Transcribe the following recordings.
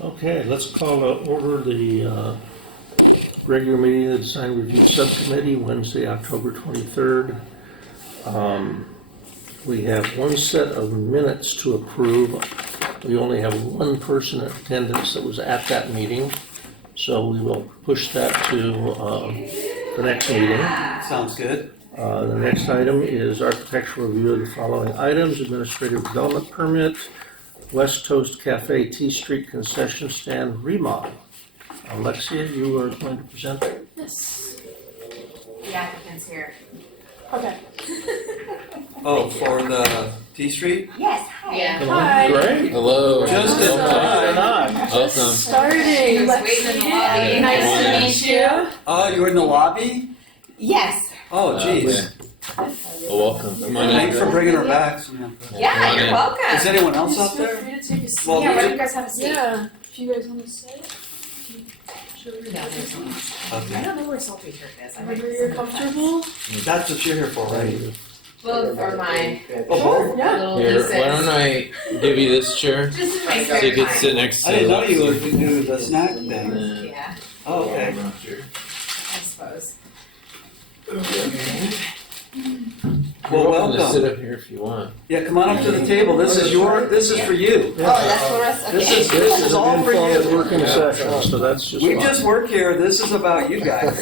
Okay, let's call to order the regular meeting of the Design Review Subcommittee, Wednesday, October 23rd. We have one set of minutes to approve. We only have one person in attendance that was at that meeting, so we will push that to the next meeting. Sounds good. The next item is architectural review of the following items: administrative development permit, West Coast Cafe T Street concession stand remodel. Alexia, you are going to present that? Yes. The applicant's here. Okay. Oh, for the T Street? Yes, hi. Yeah. Hi. Great. Hello. Just in time. Welcome. Starting. She was Let's waiting in the see. lobby. Nice to meet you. Oh, you were in the lobby? Yes. Oh, geez. Well, welcome. Come on in. Thanks for bringing her back, Samantha. Yeah, Come you're on welcome. Is anyone else Just up feel there? free to take a seat. Well, Yeah, why don't you guys have a seat? Yeah. If you guys want to sit. Should we No, there's someone. I Okay. don't know where Salty Turf is. I Whenever you're comfortable. That's what you're here for, right? Both are mine. Oh, both? Yeah. Little Here, nieces. why don't I give you this chair Just to make so you sure can sit next to I didn't know Lexi. you were to do the snack thing. Yeah, Oh, okay. I suppose. You're Well, welcome to sit welcome. up here if you want. Yeah, come on up to the table. This is for you. Oh, that's for us? This Okay. This is all for informal you. working session, so that's just We fine. just work here. This is about you guys.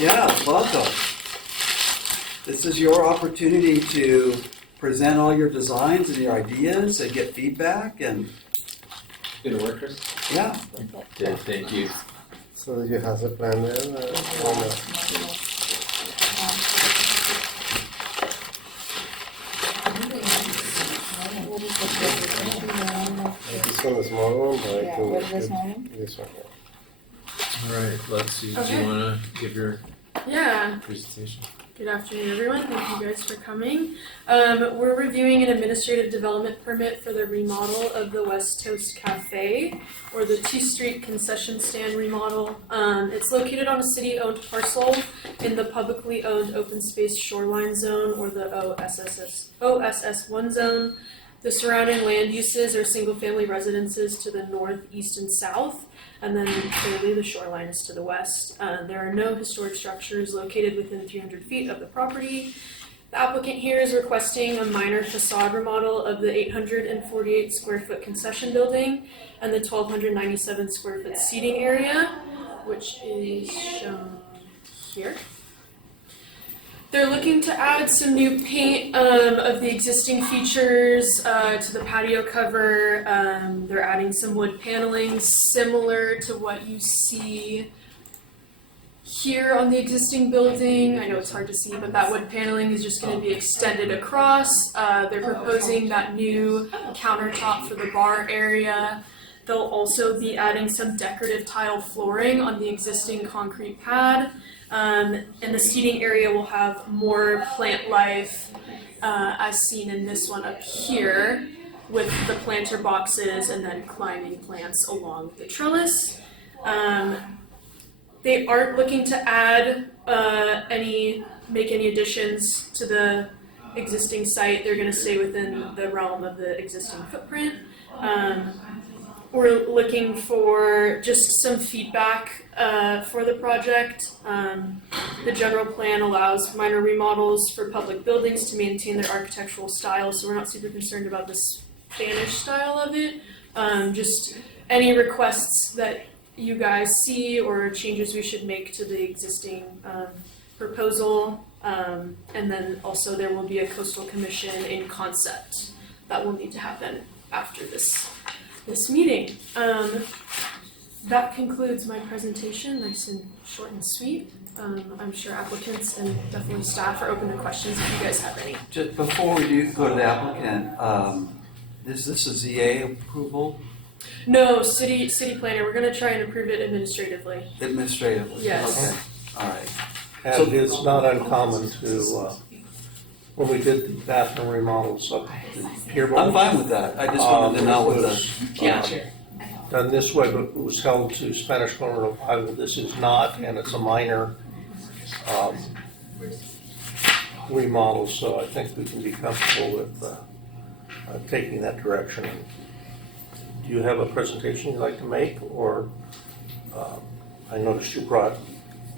Yeah, welcome. This is your opportunity to present all your designs and your ideas and get feedback and, Gonna work, Chris? yeah. Okay, thank you. So you have a plan there? Or no? This one is small one, but I think this one. All right, Lexi, do Okay. you wanna give your Yeah. presentation? Good afternoon, everyone. Thank you guys for coming. We're reviewing an administrative development permit for the remodel of the West Coast Cafe, or the T Street concession stand remodel. It's located on a city-owned parcel in the publicly owned open space shoreline zone, or the OSS1 zone. The surrounding land uses are single-family residences to the north, east, and south. And then clearly the shoreline is to the west. There are no historic structures located within 300 feet of the property. The applicant here is requesting a minor facade remodel of the 848 square foot concession building and the 1,297 square foot seating area, which is shown here. They're looking to add some new paint of the existing features to the patio cover. They're adding some wood paneling similar to what you see here on the existing building. I know it's hard to see, but that wood paneling is just going to be extended across. They're proposing that new countertop for the bar area. They'll also be adding some decorative tile flooring on the existing concrete pad. And the seating area will have more plant life as seen in this one up here with the planter boxes and then climbing plants along the trellis. They aren't looking to add make any additions to the existing site. They're going to stay within the realm of the existing footprint. We're looking for just some feedback for the project. The general plan allows minor remodels for public buildings to maintain their architectural style, so we're not super concerned about the Spanish style of it. Just any requests that you guys see or changes we should make to the existing proposal. And then also there will be a coastal commission in concept that will need to happen after this meeting. That concludes my presentation, nice and short and sweet. I'm sure applicants and definitely staff are open to questions if you guys have any. Just before we do go to the applicant, is this a ZA approval No, city planner, we're gonna try and approve it administratively. administratively? Yes. Okay, all right. And it's not uncommon to, when we did the bathroom remodels up here. I'm fine with that. I just wanted to know what It the, was, Yeah. done this way, but it was held to Spanish colonial Bible. This is not, and it's a minor remodel, so I think we can be comfortable with taking that direction. do you have a presentation you'd like to make, or I noticed you brought,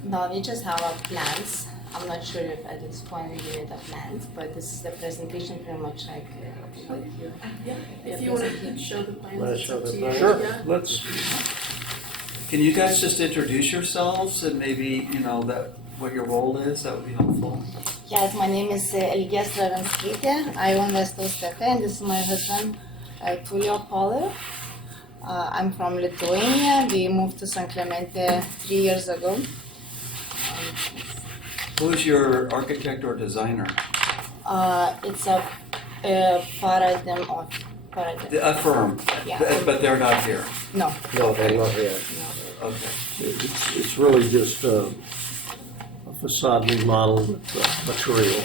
No, we just have our plans. I'm not sure if at this point we give you the plans, but this is the presentation pretty much like you. Yeah, if you want to show the plans, Wanna it's show up the to you. plans? sure, Yeah. let's, Can you guys just introduce yourselves and maybe, that what your role is? That would be helpful. Yes, my name is Elgia Stravinskite. I own West Coast Cafe, and this is my husband, Tulio Pauler. I'm from Lithuania. We moved to San Clemente 3 years ago. Who's your architect or designer? It's a paradigm of paradigm. A firm, Yeah. but they're not here. No, No, they're not here. no. Okay. it's really just a facade remodel with material,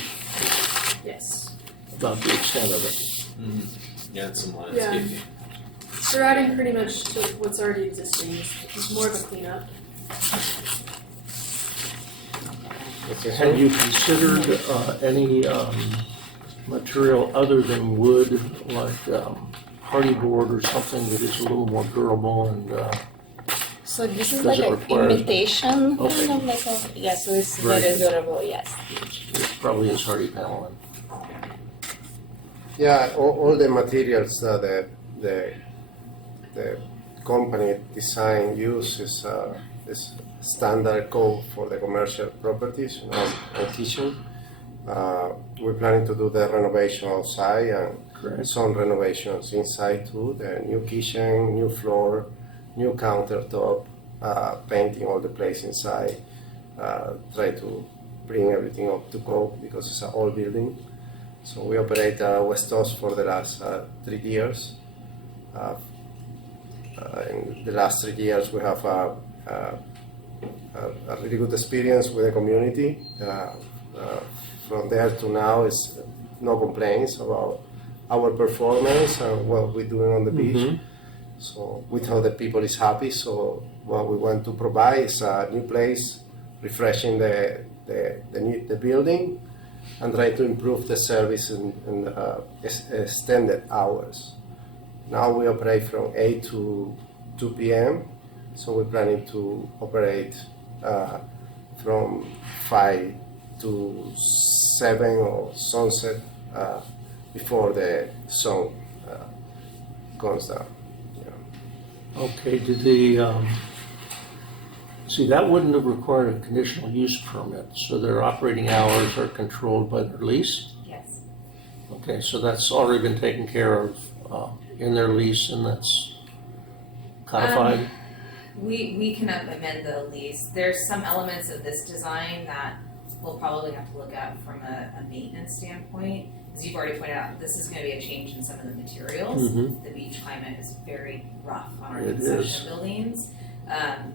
Yes. about the extent of it. Yeah, and some landscaping. They're adding pretty much to what's already existing. It's more of a cleanup. Have you considered any material other than wood, like hardy board or something that is a little more durable and So this is Does like it an require- imitation Okay. kind of like a, yeah, so it's Very very good. durable, yes. it probably is hardy paneling? Yeah, all the materials that the company design uses is standard code for the commercial properties, and kitchen. We're planning to do the renovation outside and Correct. some renovations inside too. The new kitchen, new floor, new countertop, painting all the place inside. Try to bring everything up to code because it's an old building. So we operate West Coast for the last 3 years. In the last 3 years, we have a really good experience with the community. From there to now, is no complaints about our performance and what we're doing on the beach. So we thought that people is happy. So what we want to provide is a new place, refreshing the building, and try to improve the service and extended hours. Now we operate from 8 to 2 p.m. So we're planning to operate from 5 to 7 or sunset before the sun comes down. Okay, did the, see, that wouldn't have required a conditional use permit, so their operating hours are controlled by their lease? Yes. Okay, so that's already been taken care of in their lease, and that's codified? We can amend the lease. There's some elements of this design that we'll probably have to look at from a maintenance standpoint. As you've already pointed out, this is gonna be a change in some of the materials. Mhm. The beach climate is very rough on our It concession is. buildings.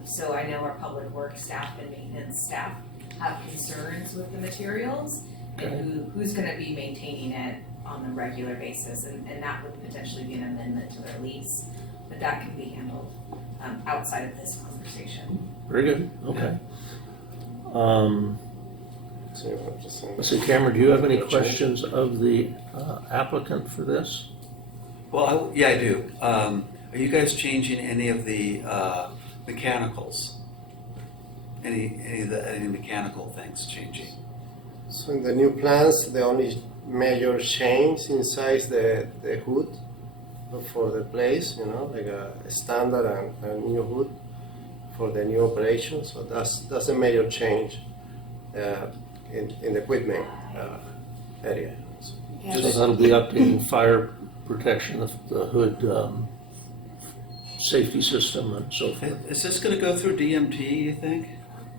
So I know our public works staff and maintenance staff have concerns with the materials and who's gonna be maintaining it on a regular basis, and that would potentially be an amendment to their lease. But that can be handled outside of this conversation. Very good, okay. So you want to just Let's see, Cameron, do you have any questions of the applicant for this? Well, yeah, I do. Are you guys changing any of the mechanicals? Any mechanical things changing? So in the new plans, the only major change inside is the hood for the place, like a standard and a new hood for the new operation. So that's a major change in the equipment area. So Yeah. So that'll be updating fire protection, the hood safety system and so forth. Is this going to go through DMT, you think?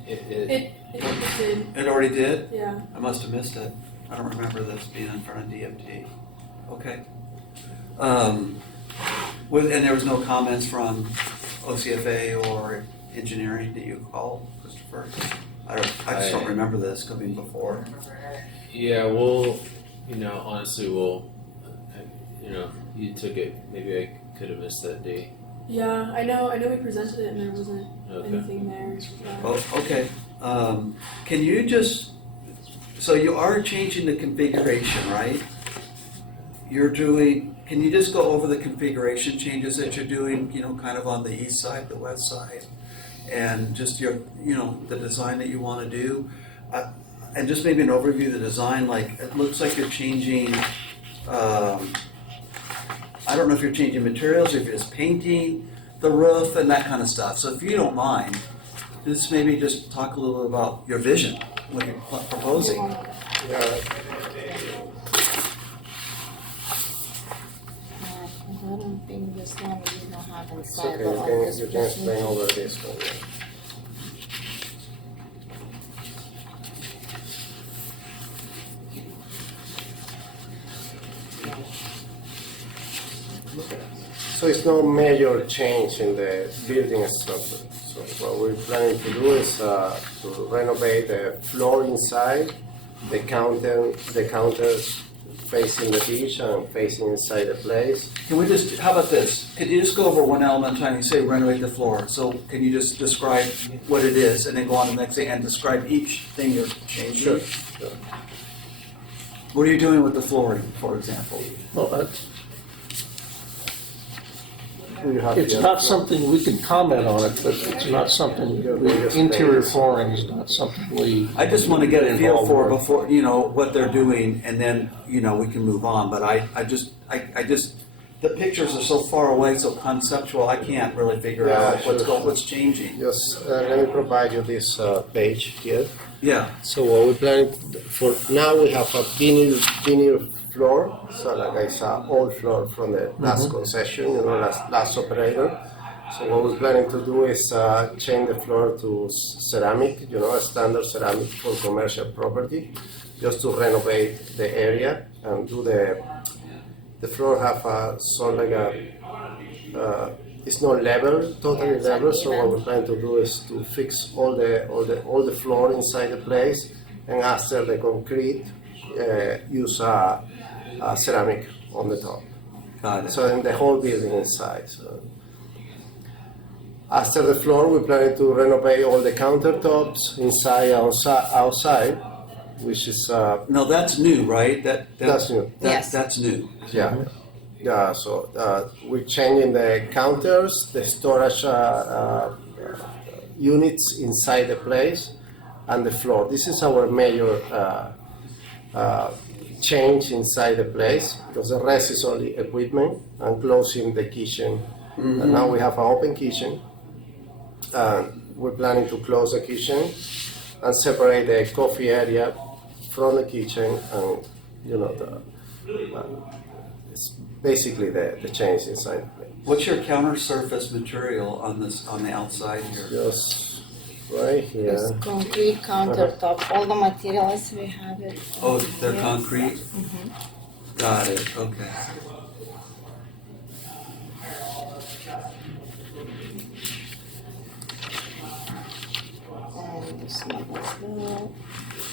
It did, It already did? yeah. I must have missed it. I don't remember this being in front of DMT. Okay. And there was no comments from OCFA or engineering that you called, Christopher? I just don't remember this coming before. Yeah, we'll, honestly, you took it, maybe I could have missed that date. Yeah, I know we presented it and there wasn't Okay. anything there. Yeah. Oh, okay. Can you just, so you are changing the configuration, right? Can can you just go over the configuration changes that you're doing, kind of on the east side, the west side? And just your, the design that you want to do? And just maybe an overview of the design, like, it looks like you're changing, I don't know if you're changing materials, or if you're just painting the roof and that kind of stuff. So if you don't mind, maybe just talk a little bit about your vision, what you're proposing. Yeah. I don't think this one we don't have It's inside. okay, but on this you can explain presentation- over this one. So it's no major change in the building structure. So what we're planning to do is to renovate the floor inside, the counters facing the beach and facing inside the place. Can we just, how about this? Could you just go over one element at a time? You say renovate the floor. So can you just describe what it is and then go on to the next thing and describe each thing you're changing? Sure. What are you doing with the flooring, for example? Well, We have it's here- not something we can comment on it, but it's not something, interior flooring is not something we. I just want to get a feel for involved with. before, what they're doing, and then, we can move on. But I just, the pictures are so far away, so conceptual, I can't really figure Yeah, out sure. what's changing. Just let me provide you this page here. Yeah, So what we're planning for now, we have a vinyl floor. So like I saw, old floor from the last concession, last operator. So what we're planning to do is change the floor to ceramic, a standard ceramic for commercial property, just to renovate the area and do the floor have it's not level, totally level. So what we're planning to do is to fix all the floor inside the place, and after the concrete, use ceramic on the top. got it. So in the whole building inside. So after the floor, we're planning to renovate all the countertops inside, outside, which is No, that's new, right? That's new. Yes. That's new. yeah. Yeah, so we're changing the counters, the storage units inside the place, and the floor. This is our major change inside the place, because the rest is only equipment and closing the kitchen. And now we have an open kitchen. We're planning to close the kitchen and separate the coffee area from the kitchen, and it's basically the change inside the place. What's your counter surface material on the outside here? Just right here. It's concrete countertop, all the materials we have it. Oh, they're Yes. concrete? Got it, okay. And this one as well.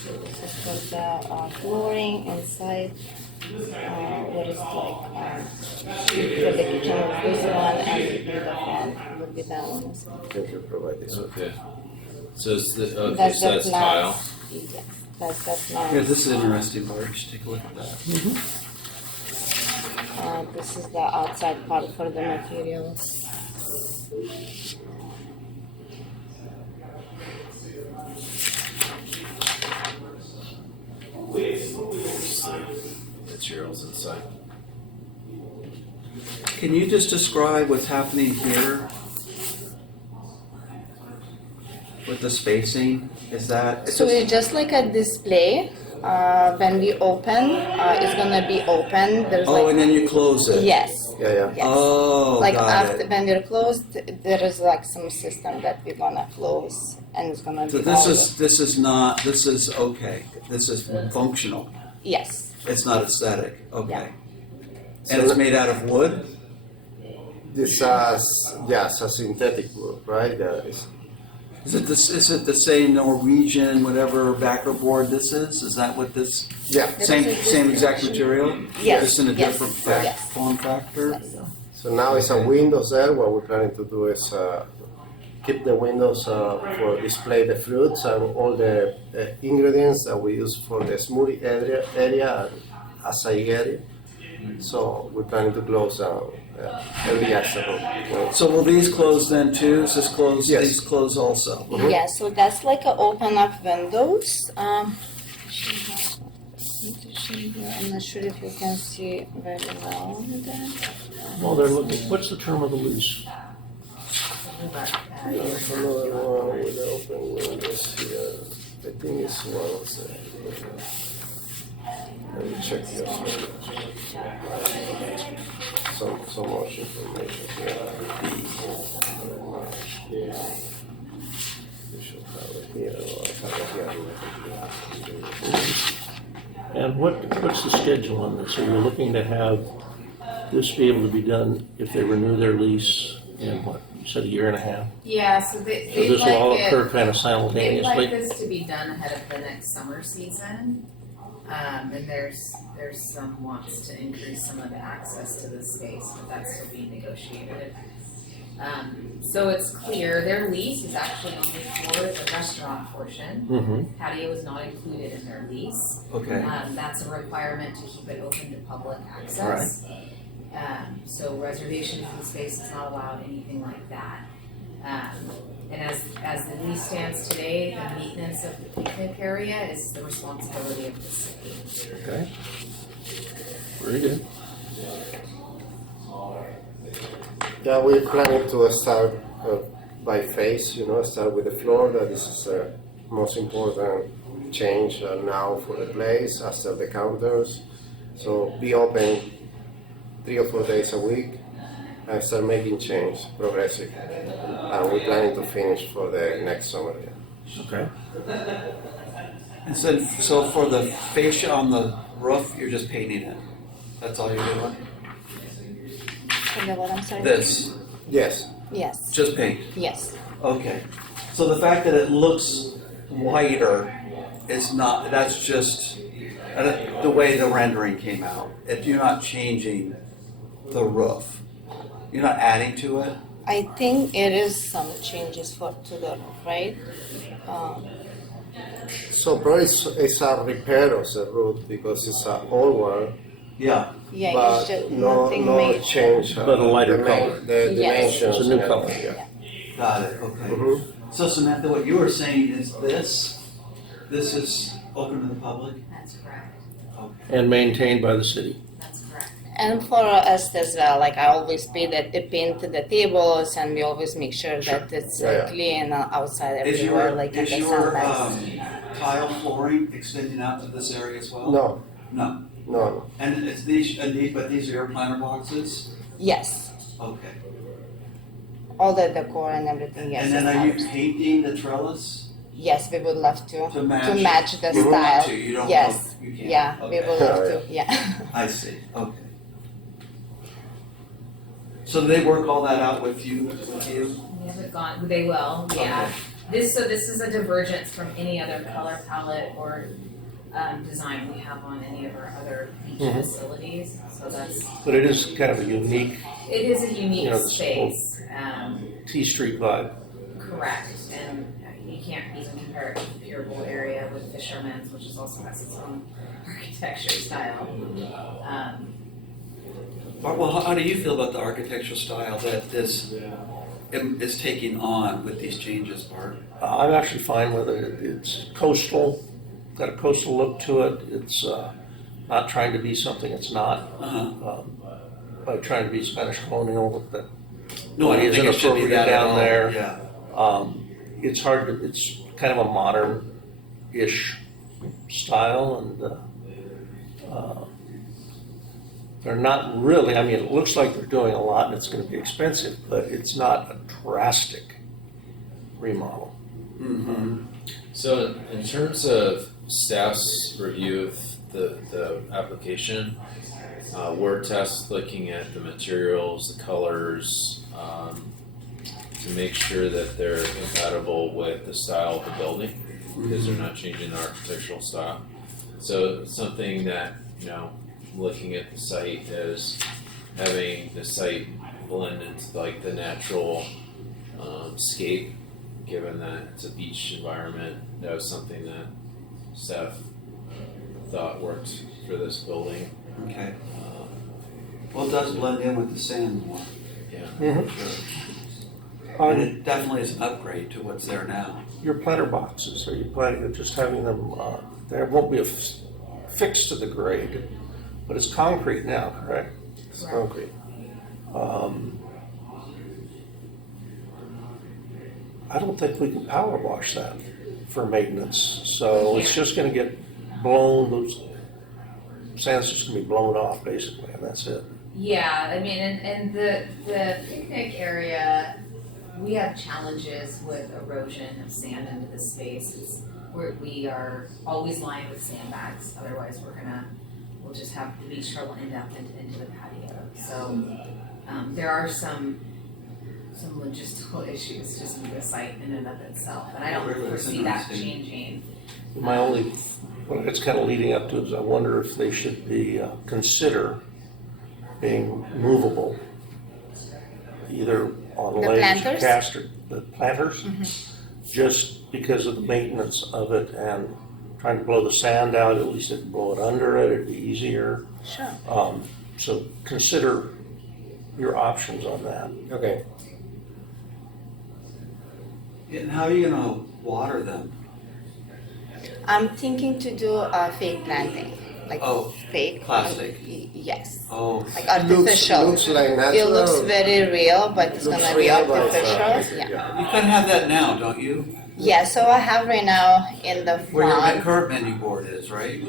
This is for the flooring inside. What is for the kitchen with this one, and the fan would be that one as well. Can you provide this one? Okay. So it's okay, That's so the that's plan. tile. Yes, that's nice. Here, this is interesting, Marge, take a look at that. This is the outside part for the materials. Materials inside. Can you just describe what's happening here with the spacing? Is that? So it's just like a display. When we open, it's gonna be open. There's Oh, like and then you close it? yes, Yeah. yes. Oh, Like got after it. when we're closed, there is like some system that we're gonna close, and it's gonna So be this all is okay. This is functional. yes, It's not aesthetic. Okay. Yeah. And it's made out of wood? This yes, a synthetic wood, right? Is it the same Norwegian whatever backer board this is? Is that what this Yeah. same exact material? Yes, Just in a yes, different yes. form factor? So now it's a windows there. What we're planning to do is keep the windows for display the fruits and all the ingredients that we use for the smoothie area and acai area. So we're planning to close early April. So will these close then too? Is this close, Yes. these close also? Yeah, so that's like a open up windows. I'm not sure if you can see very well with that. Well, they're looking, what's the term of the lease? There's another one with the open windows here. I think it's one of the. Let me check the other. So much information here. You should have it here, or I have it here. And what's the schedule on this? So you're looking to have this be able to be done if they renew their lease in what, you said a year and a half? Yeah, so So they'd this will all like occur it, kind of they'd simultaneously? like this to be done ahead of the next summer season. And there's some wants to increase some of the access to the space, but that's still being negotiated. So it's clear, their lease is actually only for the restaurant portion. Mm-hmm, Patio is not included in their lease. Okay. That's a requirement to keep it open to public access. So reservations of the space is not allowed, anything like that. And as the lease stands today, the maintenance of the picnic area is the responsibility of the city. okay. Very good. Yeah, we're planning to start by phase, start with the floor. That this is the most important change now for the place after the counters. So be open 3 or 4 days a week and start making change progressive. And we're planning to finish for the next summer. Yeah. Okay. And so for the fascia on the roof, you're just painting it? That's all you're doing? For the what, I'm sorry? This, Yes. Yes, just paint? yes. Okay. So the fact that it looks whiter is not, that's just the way the rendering came out. You're not changing the roof. You're not adding to it? I think it is some changes to the roof, right? So probably it's a repair of the roof because it's an old one. Yeah. Yeah, But it's just no nothing change. major. But a lighter color. The Yes. dimensions. It's a new and color. everything, Yeah. Got it, okay. Mhm. So Samantha, what you were saying is this is open to the public? That's correct. And maintained by the city? That's correct. And for us as well, like I always paint the tables, and we always make sure that it's Yeah, yeah. clean outside Is everywhere, your, like in is the your sunlight. tile flooring extending out to this area as well? No, No. no. And it's but these are your planter boxes? Yes, Okay. all the decor and everything. Yes, And then is are you ours. painting the trellis Yes, we would love to to match? match the You want style. to, you don't Yes, want- you can't. yeah, we Okay. would love Oh, to. Yeah. I see, okay. So they work all that out with you? We haven't gone, they will, yeah. This is a divergence from any other color palette or design we have on any of our other beach Mhm. facilities, so that's, But it is kind of a unique it is a unique You know, this space, T Street vibe. correct, and you can't even compare it to the Pure Bowl area with Fisherman's, which is also has its own architecture style. Well, how do you feel about the architectural style that this is taking on with these changes, Bart? I'm actually fine with it. It's coastal, got a coastal look to it. It's not trying to be something it's not. Uh-huh. By trying to be Spanish colonial, that No, I don't is think it should be inappropriate that at down all. there. Yeah. It's hard to, it's kind of a modern-ish style, and they're not really, I mean, it looks like they're doing a lot and it's gonna be expensive, but it's not a drastic remodel. Mm-hmm. So in terms of staff's review of the application, we're looking at the materials, the colors, to make sure that they're compatible with the style of the building, because they're not changing the architectural style. So something that, looking at the site as having the site blend into like the natural scape, given that it's a beach environment. That was something that staff thought worked for this building. Okay. Well, it does blend in with the sand more. Yeah. And it definitely is an upgrade to what's there now. Your planter boxes, are you planning on just having them, there won't be a fix to the grade, but it's concrete now, correct? It's concrete. I don't think we can power wash that for maintenance, so it's just gonna get blown, those sand's just gonna be blown off basically, and that's it. Yeah, I mean, and the picnic area, we have challenges with erosion of sand into the space. We are always lined with sandbags, otherwise we'll just have beach trouble end up into the patio. So, there are some logistical issues just with the site in and of itself, and I don't That's foresee that interesting. changing. My only, what it's kind of leading up to is I wonder if they should be, consider being movable, either on The legs, planters? cast, or the planters, just because of the maintenance of it and trying to blow the sand out, at least it'd blow it under it, it'd be easier. Sure. So consider your options on that. Okay. And how are you gonna water them? I'm thinking to do a fake planting, like Oh, fake. plastic. Yes. Oh, Like artificial. Looks like natural. It looks very real, but it's Looks gonna be real, but it's artificial. not. Yeah. you kind of have that now, don't you? Yeah. So I have right now in the Where your front. current menu board is, right?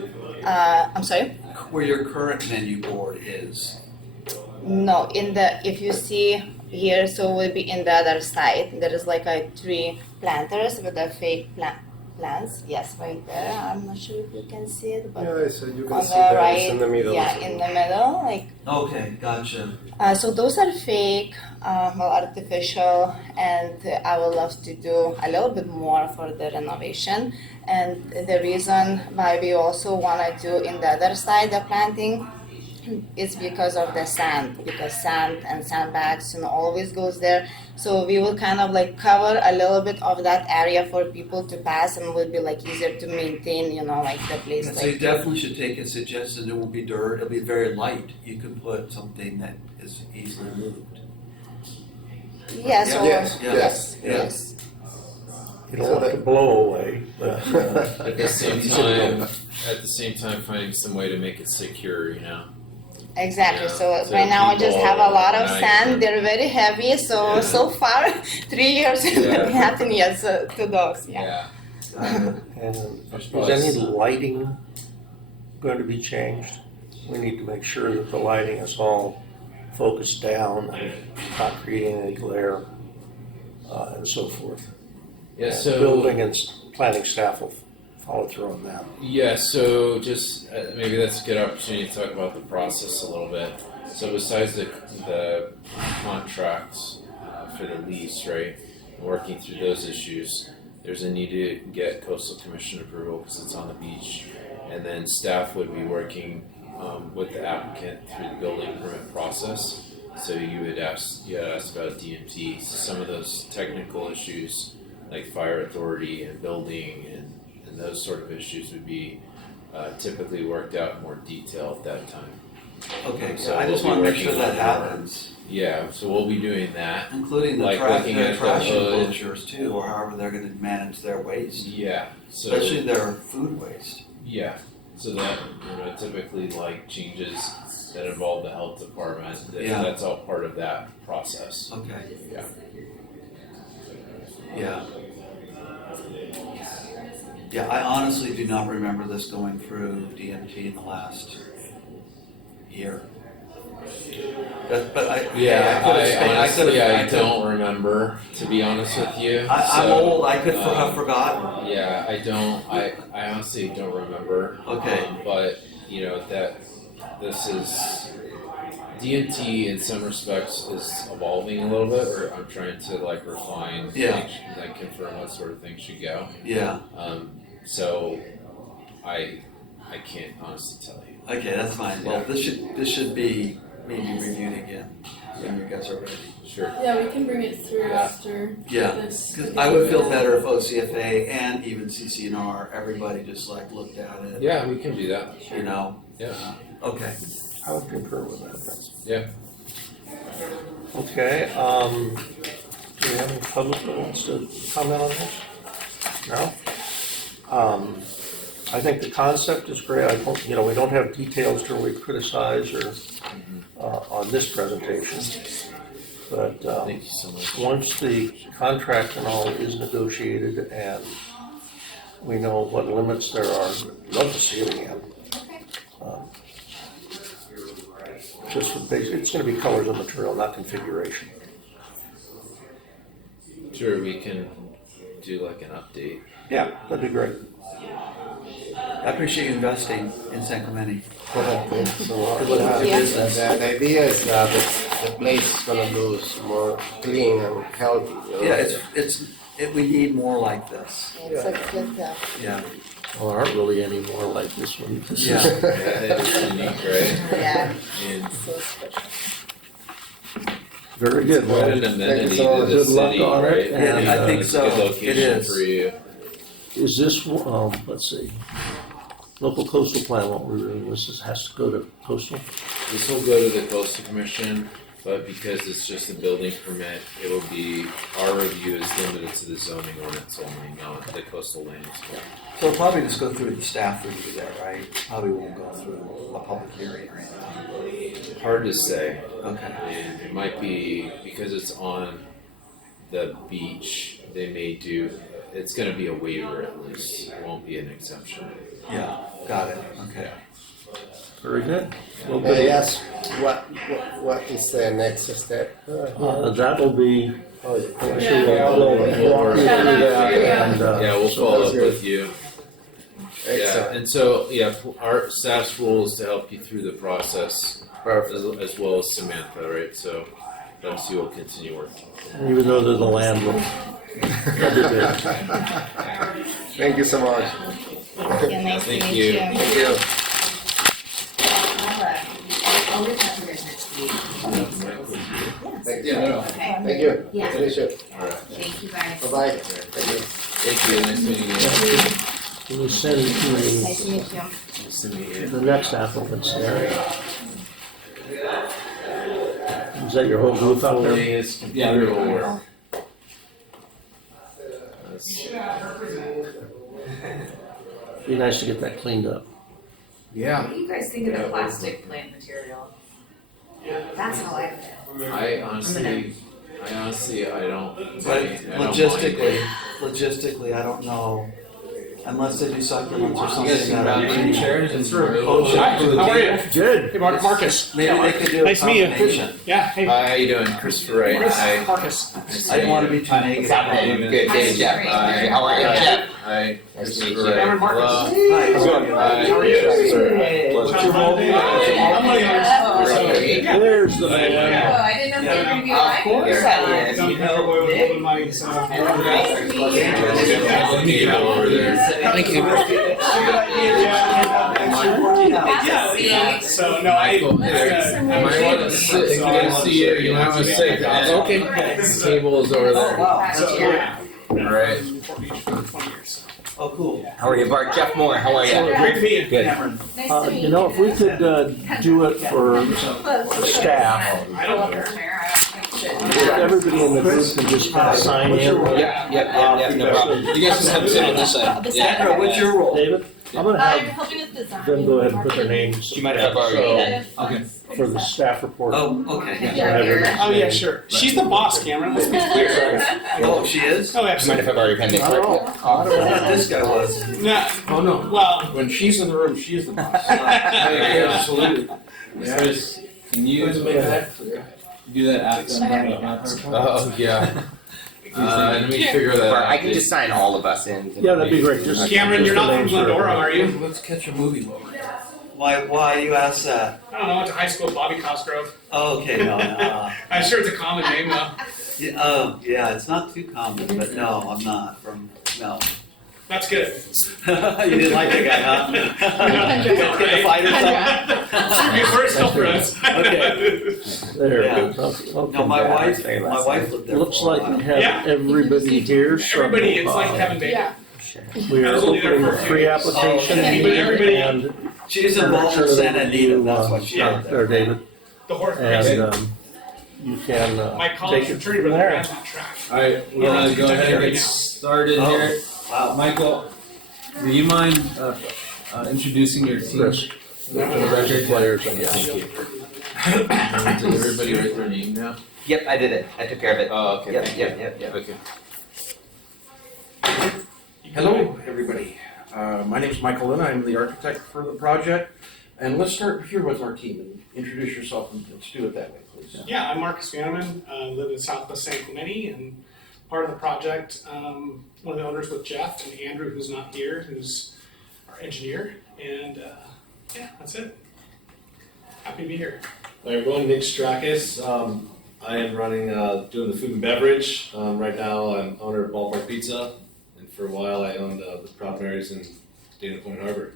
I'm sorry. Where your current menu board is. No, if you see here, so will be in the other side. There is like a tree planters with the fake plants. Yes, right there. I'm not sure if you can see it, but Yeah, so you on can the see that right, it's in the middle. yeah, in the middle, like. Okay, gotcha. So those are fake, artificial, and I would love to do a little bit more for the renovation. And the reason why we also want to do in the other side the planting is because of the sand, because sand and sandbags always goes there. So we will kind of like cover a little bit of that area for people to pass, and will be like easier to maintain, like the place. And so you Like definitely should take a suggestion. It won't be dirt. It'll be very light. You could put something that is easily moved. yeah, so Yes, yes, yes. yes. You don't want it to blow away, but At the same time, finding some way to make it secure, Exactly. Yeah, so so right now I just people have a lot of nice sand. and- They're very heavy. So Yeah. so far, 3 years Yeah. nothing happened yet. So to dogs, yeah. Yeah. and There's is probably any some- lighting going to be changed? We need to make sure that the lighting is all focused down and not creating any glare, and so forth. Yeah, so. Building and planning staff will follow through on that. Yeah, so just maybe that's a good opportunity to talk about the process a little bit. So besides the contracts for the lease, right, and working through those issues, there's a need to get coastal commission approval because it's on the beach, and then staff would be working with the applicant through the building permit process. So you had asked about DMT. So some of those technical issues like fire authority and building and those sort of issues would be typically worked out in more detail at that time. Okay, So so I just we'll want be to make sure working that on more. happens, Yeah, so we'll be doing that. including the Like looking their at the trash hood. enclosures too, or however they're going to manage their waste, Yeah, so especially their food waste. yeah, so that typically like changes that involve the health department. Yeah. That's all part of that process. Okay. Yeah. Yeah. Yeah, I honestly do not remember this going through DMT in the last year. But I Yeah, I could've- I don't remember, to be honest with you. I'm So, old. I could have forgotten. Yeah, I don't. I honestly don't remember. Okay. But that this is DMT in some respects is evolving a little bit, or I'm trying to like refine, Yeah. like confirm what sort of things should go. Yeah. So I can't honestly tell you. Okay, that's fine. Well, this should be maybe reviewed again when you guys are ready. Sure. Yeah, we can bring it through Yeah. after Yeah, this. because I would feel better if OCFA and even CCNR, everybody just like looked at it. Yeah, we can do that. You know. Yeah. Okay. I would concur with that. Yeah. Okay, do we have any public that wants to comment on this? No? I think the concept is great. I don't, we don't have details to really criticize or, on this presentation. But, Thank you so much. once the contract and all is negotiated and we know what limits there are, I'd love to see it again. Just for basic, it's gonna be colors and material, not configuration. Sure, we can do like an update. Yeah, that'd be great. I appreciate you investing in San Clemente. So, Good luck with your business. the idea is that the place is gonna look more clean and healthy. Yeah, we need more like this. It's a good, Yeah. Well, there aren't really any more like this one. This is- Yeah. It's unique, right? yeah, And so special. Very good. quite Well, an amenity so to the good luck city, on it, right? and, I think it's so. a good It location is. for you. is this, let's see, local coastal plan, what we're doing, this has to go to coastal? This will go to the coastal commission, but because it's just a building permit, it'll be, our review is limited to the zoning ordinance only, not the coastal land. So we'll probably just go through the staff review there, right? Probably won't go through a public hearing or anything. Hard to say. Okay. And it might be, because it's on the beach, they may do, it's gonna be a waiver at least, it won't be an exemption. Yeah, got it. Okay. Very good. Well, May I good. ask what is the next step? That'll be, Oh, I'm yeah. sure we'll walk you through that, and, Yeah, we'll so follow that's up good. with you. Yeah, Excellent. and so, yeah, our staff's role is to help you through the process, Perfect. as well as Samantha, right? So, those two will continue working. even though they're the landlord. That'd be good. Thank you so much. Thank you, nice to Thank meet you. you. Thank you. I'll reach out to you guys next week. Thank you. Okay. Thank you. Yeah. Nice to meet you. Thank you guys. Bye bye. Thank you. Thank you, nice meeting you. Can you send Nice me to meet you. Nice to meet you. the next applicants there? Is that your whole group out there? Yeah, they're all work. Be nice to get that cleaned up. What do you guys think of the plastic plant material? That's how I feel. I honestly, I don't. But I don't mind it. logistically, I don't know. Unless they do succulents or something. You guys can grab some chairs and Oh, through. Hi, how are you? Good. Hey, Marcus. Maybe they could do a Nice to meet you. combination. Yeah, hey. Hi, how you doing? Christopher Wright. Hi. Marcus. I didn't want to be too negative. Good, David, Jeff. Hi. How are you, Jeff? Hi. Nice to meet Christopher you. Wright. Cameron Marcus. Hello. Hi, how's it going? Hi. How are you? Hey. What's your role? I'm one of yours. There's the Oh, I didn't know they were gonna be live. Of course I Yes, you know, boy with a little money, so. Nice to meet you. Let me get over there. Thank you. Yeah, so, no, I. Michael, you might want to sit. Good to see you. You might want to sit. Okay. This table is over Oh, there. wow. So, yeah. All right. For 20 years. Oh, cool. How are you, Bart? Jeff Moore, how are you? Great to meet you, Good. Cameron. Nice to meet you know, if we could, do it for staff, I don't care. if everybody in the group can just kind of sign in. Yeah, no problem. You guys just have to sit on this side. Sandra, what's your role? David, I'm gonna I'm have helping with design. them go ahead and put their names. Do you mind if I borrow So, Okay. for the staff report. Oh, okay. Yeah. Oh, yeah, sure. She's the boss, Cameron, let's be clear. Oh, she is? Oh, Do you mind absolutely. if I borrow your pen? Nick? I thought this guy was. No, Oh, no. well. When she's in the room, she's the boss. Absolutely. Chris, can you do that after I'm done with my part? Oh, yeah. Let me figure that Bart, out. I can just sign all of us in. Yeah, that'd be great. Just Cameron, you're just not the from names are- Glendora, are you? Let's catch a movie while we're there. Why you ask that? I don't know, I went to high school with Bobby Cosgrove. Oh, okay, no. I'm sure it's a common name though. Yeah, yeah, it's not too common, but no, I'm not no. That's good. You didn't like the guy, huh? Get the fight or something? We're still friends. Okay. There. Yeah. Okay. No, my wife lived there. Looks for a like while. we have Yeah. everybody here, so. Everybody, it's like Kevin Bacon. Yeah. We I are was only there opening for a a few free days. application Oh, okay. meeting, Everybody- and She's involved in Santa Anita, that's what she is. There, David, The horse. and you can My take college it fraternity from brother there. ran that track. Alright, we're gonna go ahead and get started Oh. here. Wow. Michael, do you mind introducing your team? Chris, For the record? players. Thank you. Did everybody write their name down? Yep, I did it. I took care of it. Oh, okay. Yep, thank you. yep. Okay. Hello, everybody. My name's Michael Lynn. I'm the architect for the project. And let's start here with our team and introduce yourself and let's do it that way, please. Yeah, I'm Marcus Vanneman, live in Southwest Subcommittee, and part of the project, one of the owners with Jeff and Andrew, who's not here, who's our engineer, and yeah, that's it. Happy to be here. Hi everyone, Nick Strakis. I am running, doing the food and beverage. Right now I'm owner of Ballpark Pizza, and for a while I owned the Proud Marys in Dana Point Harbor.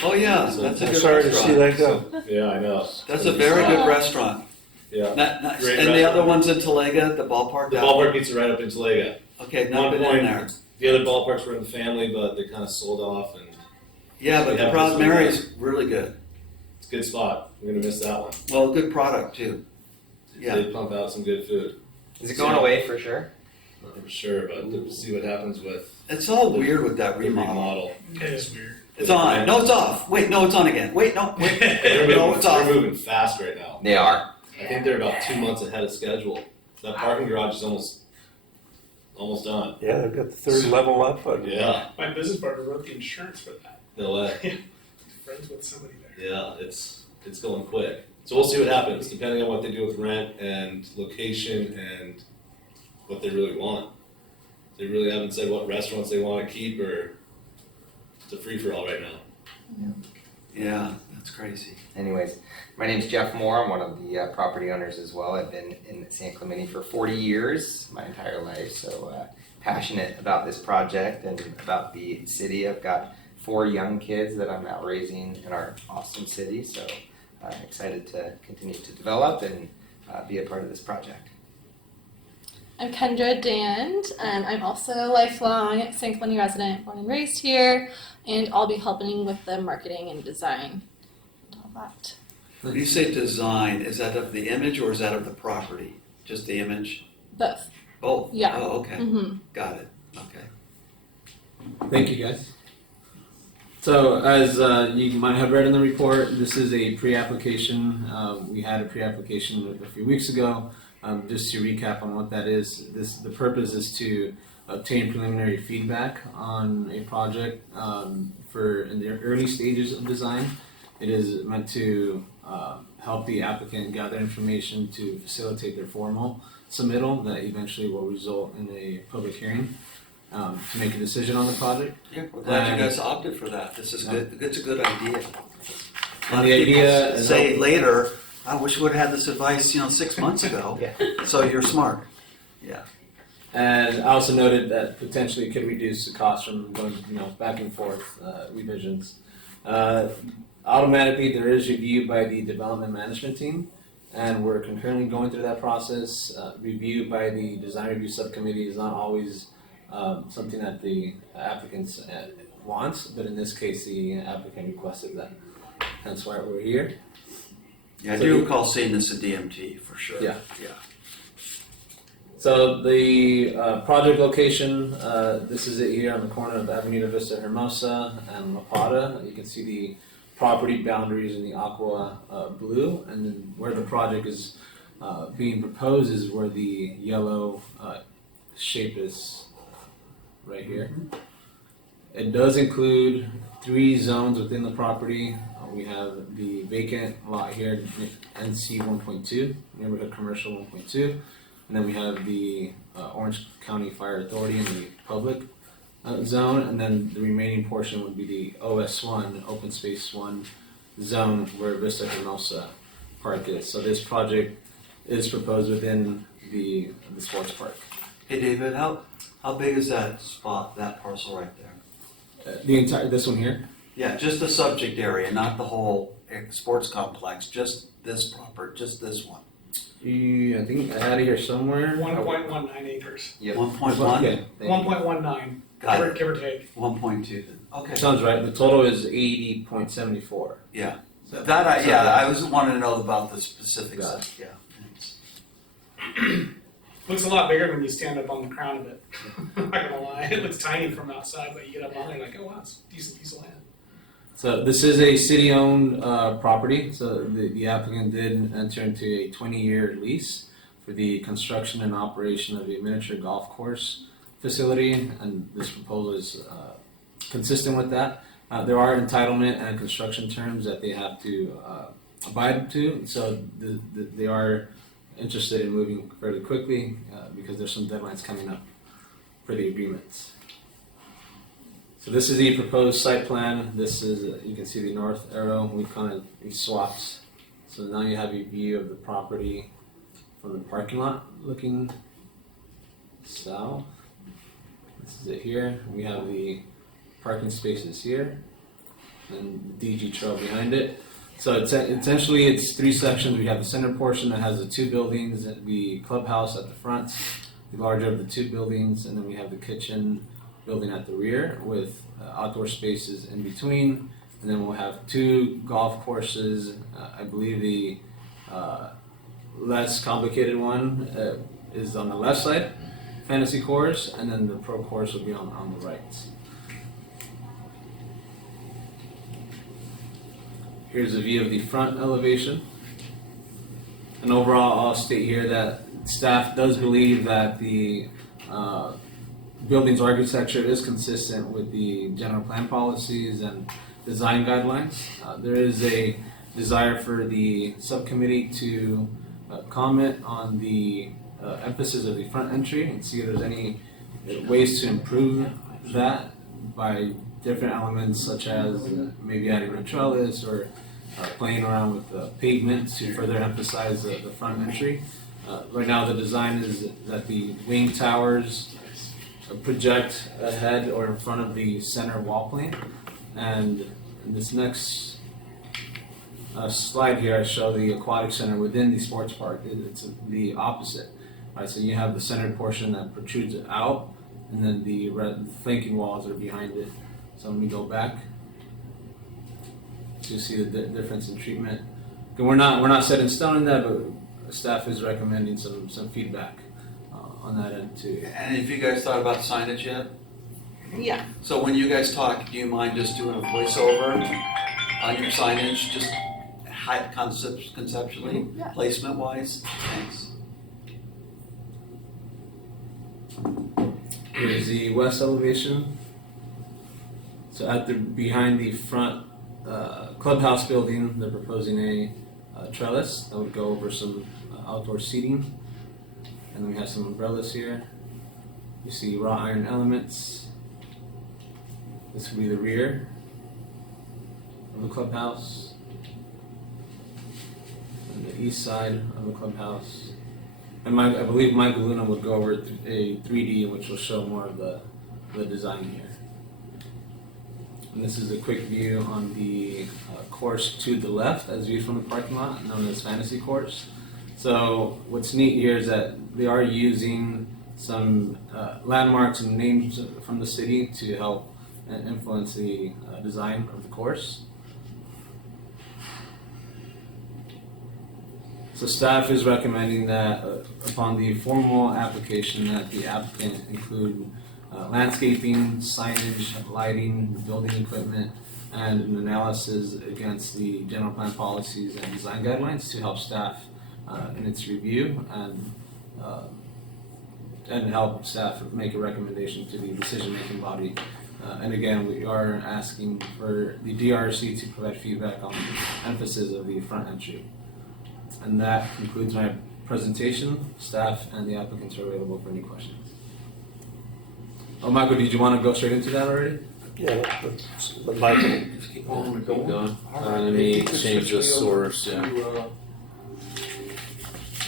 Oh, yeah, So, that's a I'm good sorry to see restaurant. that go. Yeah, I know. That's a very good restaurant. Yeah. Great And the restaurant. other one's in Talega, the ballpark? The down- Ballpark Pizza right up in Talega. Okay, At not one been in point, there. the other ballparks were in the family, but they kind of sold off, and Yeah, but the Yeah, Proud this Mary's really good. it's a good spot. We're gonna miss that one. Well, good product too. Yeah. They pump out some good food. Is it going away for sure? Not for sure, but we'll see what happens with It's all weird with that the remodel. remodel. It is weird. It's on. No, it's off. Wait, no, it's on again. Wait, no, wait. They're No, moving, it's off. they're moving fast right now. They are. I think they're about 2 months ahead of schedule. That parking garage is almost done. Yeah, they've got the third level up. Yeah, My business partner wrote the insurance for that. no way. Friends with somebody there. Yeah, it's going quick. So we'll see what happens, depending on what they do with rent and location and what they really want. They really haven't said what restaurants they want to keep, or it's a free for all right now. Yeah, that's crazy. Anyways, my name's Jeff Moore. I'm one of the property owners as well. I've been in San Clemente for 40 years, my entire life. So passionate about this project and about the city. I've got 4 young kids that I'm now raising in our awesome city. So excited to continue to develop and be a part of this project. I'm Kendra Dand. I'm also a lifelong San Clemente resident, born and raised here, and I'll be helping with the marketing and design and all that. When you say design, is that of the image or is that of the property? Just the image? Both. Both? Yeah. Oh, okay. Mm-hmm. Got it. Okay. Thank you, guys. So, as you might have read in the report, this is a pre-application. We had a pre-application a few weeks ago. Just to recap on what that is, the purpose is to obtain preliminary feedback on a project for in the early stages of design. It is meant to help the applicant gather information to facilitate their formal submittal that eventually will result in a public hearing to make a decision on the project. Yeah, we're glad you guys opted for that. This is good. It's a good idea. And the idea is say later, I wish we would have had this advice, 6 months ago. Yeah. So you're smart. Yeah. And I also noted that potentially it could reduce the cost from going, back and forth revisions. Automatically, there is review by the development management team, and we're concurrently going through that process. Review by the design review subcommittee is not always something that the applicants wants, but in this case, the applicant requested that. Hence why we're here. Yeah, I So do you- recall seeing this at DMT for sure. Yeah. Yeah. So the project location, this is it here on the corner of Avenida Vista Hermosa and La Plata. You can see the property boundaries in the aqua blue, and then where the project is being proposed is where the yellow shape is right here. It does include 3 zones within the property. We have the vacant lot here, NC 1.2, neighborhood commercial 1.2. And then we have the Orange County Fire Authority in the public zone, and then the remaining portion would be the OS1, Open Space 1 zone, where Vista Hermosa Park is. So this project is proposed within the sports park. Hey, David, how big is that spot, that parcel right there? The entire, this one here? Yeah, just the subject area, not the whole sports complex, just this one. I think I had it here somewhere. 1.19 acres. 1.1? Okay, thank you. 1.19, Got it. give or take. 1.2 then. Okay. Sounds right. The total is 80.74. Yeah. So- I was wanting to know about the specifics. Got it. Yeah. Thanks. Looks a lot bigger when you stand up on the crown of it. I'm not gonna lie, it looks tiny from outside, but you get up on it, you're like, oh wow, it's a decent piece of land. So this is a city-owned property. So the applicant did enter into a 20-year lease for the construction and operation of a miniature golf course facility, and this proposal is consistent with that. There are entitlement and construction terms that they have to abide to, so they are interested in moving fairly quickly because there's some deadlines coming up for the agreements. So this is the proposed site plan. This is, you can see the north arrow, we swapped. So now you have a view of the property from the parking lot looking south. This is it here. We have the parking spaces here and the DG trail behind it. So essentially it's three sections. We have the center portion that has the two buildings, the clubhouse at the front, the larger of the two buildings, and then we have the kitchen building at the rear with outdoor spaces in between. And then we'll have two golf courses. I believe the less complicated one is on the left side, fantasy course, and then the pro course will be on the right. Here's a view of the front elevation. And overall, I'll state here that staff does believe that the building's architecture is consistent with the general plan policies and design guidelines. There is a desire for the subcommittee to comment on the emphasis of the front entry and see if there's any ways to improve that by different elements, such as maybe adding a trellis or playing around with pavement to further emphasize the front entry. Right now the design is that the wing towers project ahead or in front of the center wall plane. And in this next slide here, I show the aquatic center within the sports park. It's the opposite. Right, so you have the centered portion that protrudes out, and then the flanking walls are behind it. So let me go back to see the difference in treatment. And we're not set in stone in that, but staff is recommending some feedback on that end too. And have you guys thought about signage yet? Yeah. So when you guys talk, do you mind just doing a voiceover on your signage, just conceptually, Yeah. placement wise? Thanks. Here's the west elevation. So behind the front clubhouse building, they're proposing a trellis that would go over some outdoor seating. And then we have some umbrellas here. You see wrought iron elements. This would be the rear of the clubhouse. And the east side of the clubhouse. And I believe Michael Luna would go over a 3D, which will show more of the design here. And this is a quick view on the course to the left, as viewed from the parking lot, known as Fantasy Course. So what's neat here is that they are using some landmarks and names from the city to help influence the design of the course. So staff is recommending that upon the formal application that the applicant include landscaping, signage, lighting, building equipment, and an analysis against the general plan policies and design guidelines to help staff in its review and help staff make a recommendation to the decision-making body. And again, we are asking for the DRC to provide feedback on the emphasis of the front entry. And that concludes my presentation. Staff and the applicants are available for any questions. Oh, Michael, did you want to go straight into that already? Yeah, but Michael, just keep Oh, on. we're Keep going. going. All right. Let me If you could change switch the me over source. to,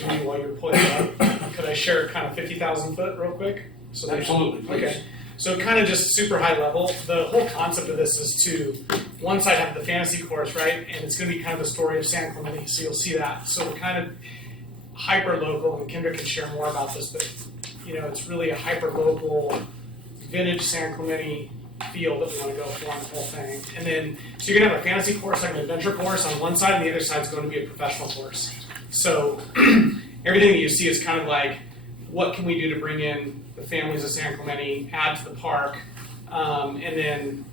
Yeah. Maybe while you're pulling it up, could I share kind of 50,000 foot real quick? So they- Absolutely, please. Okay. So kind of just super high level, the whole concept of this is to, one side have the fantasy course, right? And it's gonna be kind of the story of San Clemente, so you'll see that. So we're kind of hyper-local, and Kendra can share more about this, but, it's really a hyper-local, vintage San Clemente feel that we want to go for on the whole thing. And then, so you're gonna have a fantasy course, like an adventure course on one side, and the other side is going to be a professional course. So everything that you see is kind of like, what can we do to bring in the families of San Clemente, add to the park, and then,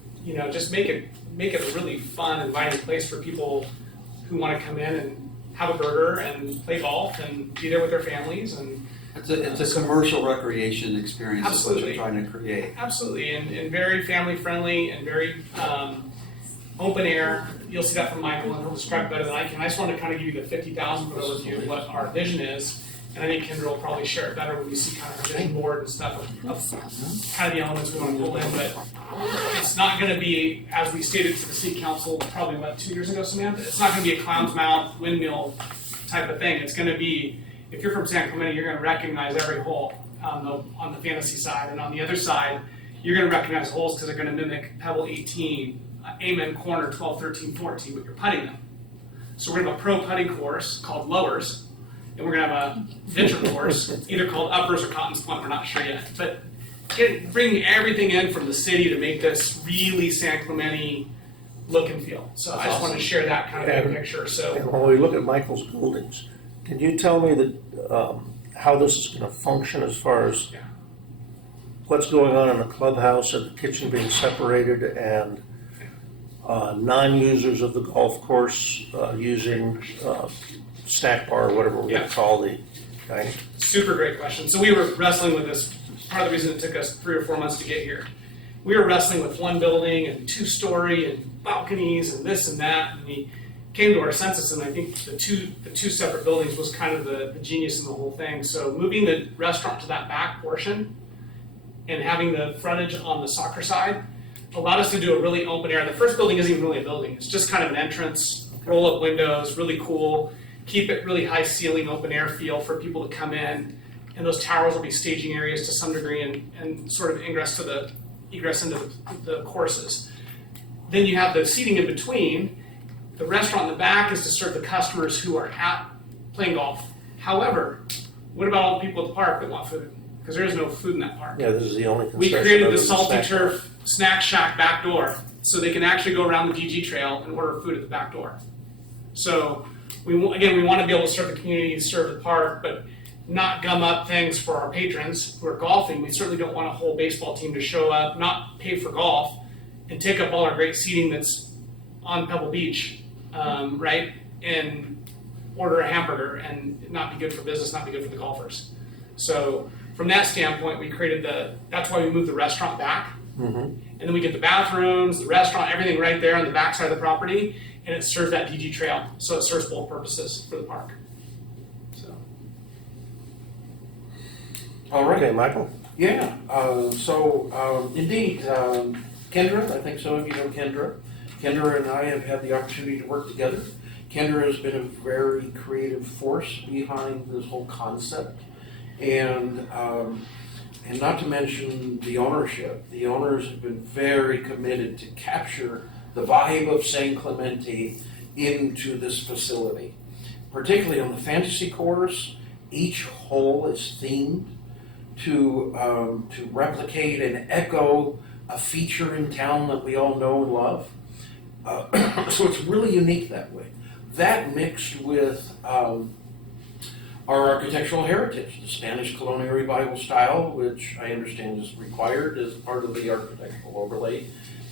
just make it a really fun, inviting place for people who want to come in and have a burger and play golf and be there with their families. And It's a commercial recreation experience is what Absolutely. you're trying to create. Absolutely, and very family friendly and very open air. You'll see that from Michael, and he'll describe it better than I can. I just want to kind of give you the 50,000 foot overview of what our vision is, and I think Kendra will probably share it better when you see kind of our vision board and stuff of kind of the elements we want to pull in. But it's not going to be, as we stated to the city council probably about 2 years ago, Samantha. It's not going to be a clown's mouth windmill type of thing. It's going to be, if you're from San Clemente, you're going to recognize every hole on the fantasy side, and on the other side, you're going to recognize holes because they're going to mimic Pebble 18, Amen Corner 12, 13, 14, but you're putting them. So we're going to have a pro putting course called Lowers, and we're going to have a venture course either called Uppers or Cotton's Point. We're not sure yet, but bringing everything in from the city to make this really San Clemente look and feel. So I just wanted to share that kind of big picture. So And when we look at Michael's buildings, can you tell me that how this is going to function as far as Yeah. what's going on in the clubhouse and the kitchen being separated and non-users of the golf course using snack bar or whatever we're going Yeah. to call the thing? super great question. So we were wrestling with this. Part of the reason it took us 3 or 4 months to get here. We were wrestling with one building and 2-story and balconies and this and that, and we came to our senses, and I think the two separate buildings was kind of the genius in the whole thing. So moving the restaurant to that back portion and having the frontage on the soccer side allowed us to do a really open air. The first building isn't even really a building. It's just kind of an entrance, roll up windows, really cool. Keep it really high ceiling, open air feel for people to come in. And those towers will be staging areas to some degree and sort of egress into the courses. Then you have the seating in between. The restaurant in the back is to serve the customers who are playing golf. However, what about all the people at the park that want food? Because there is no food in that park. Yeah, this is the only concession. We created other the than Salty snack bar. Turf Snack Shack back door, so they can actually go around the DG trail and order food at the back door. So we want to be able to serve the community, serve the park, but not gum up things for our patrons who are golfing. We certainly don't want a whole baseball team to show up, not pay for golf, and take up all our great seating that's on Pebble Beach, right? And order a hamburger and not be good for business, not be good for the golfers. So from that standpoint, we created that's why we moved the restaurant back. Mm-hmm. And then we get the bathrooms, the restaurant, everything right there on the back side of the property, and it serves that DG trail. So it serves both purposes for the park. So. All right. Okay, Michael? Yeah, indeed, Kendra, I think some of you know Kendra. Kendra and I have had the opportunity to work together. Kendra has been a very creative force behind this whole concept. And not to mention the ownership. The owners have been very committed to capture the vibe of San Clemente into this facility. Particularly on the fantasy course, each hole is themed to replicate and echo a feature in town that we all know and love. So it's really unique that way. That mixed with our architectural heritage, the Spanish colonial revival style, which I understand is required as part of the architectural overlay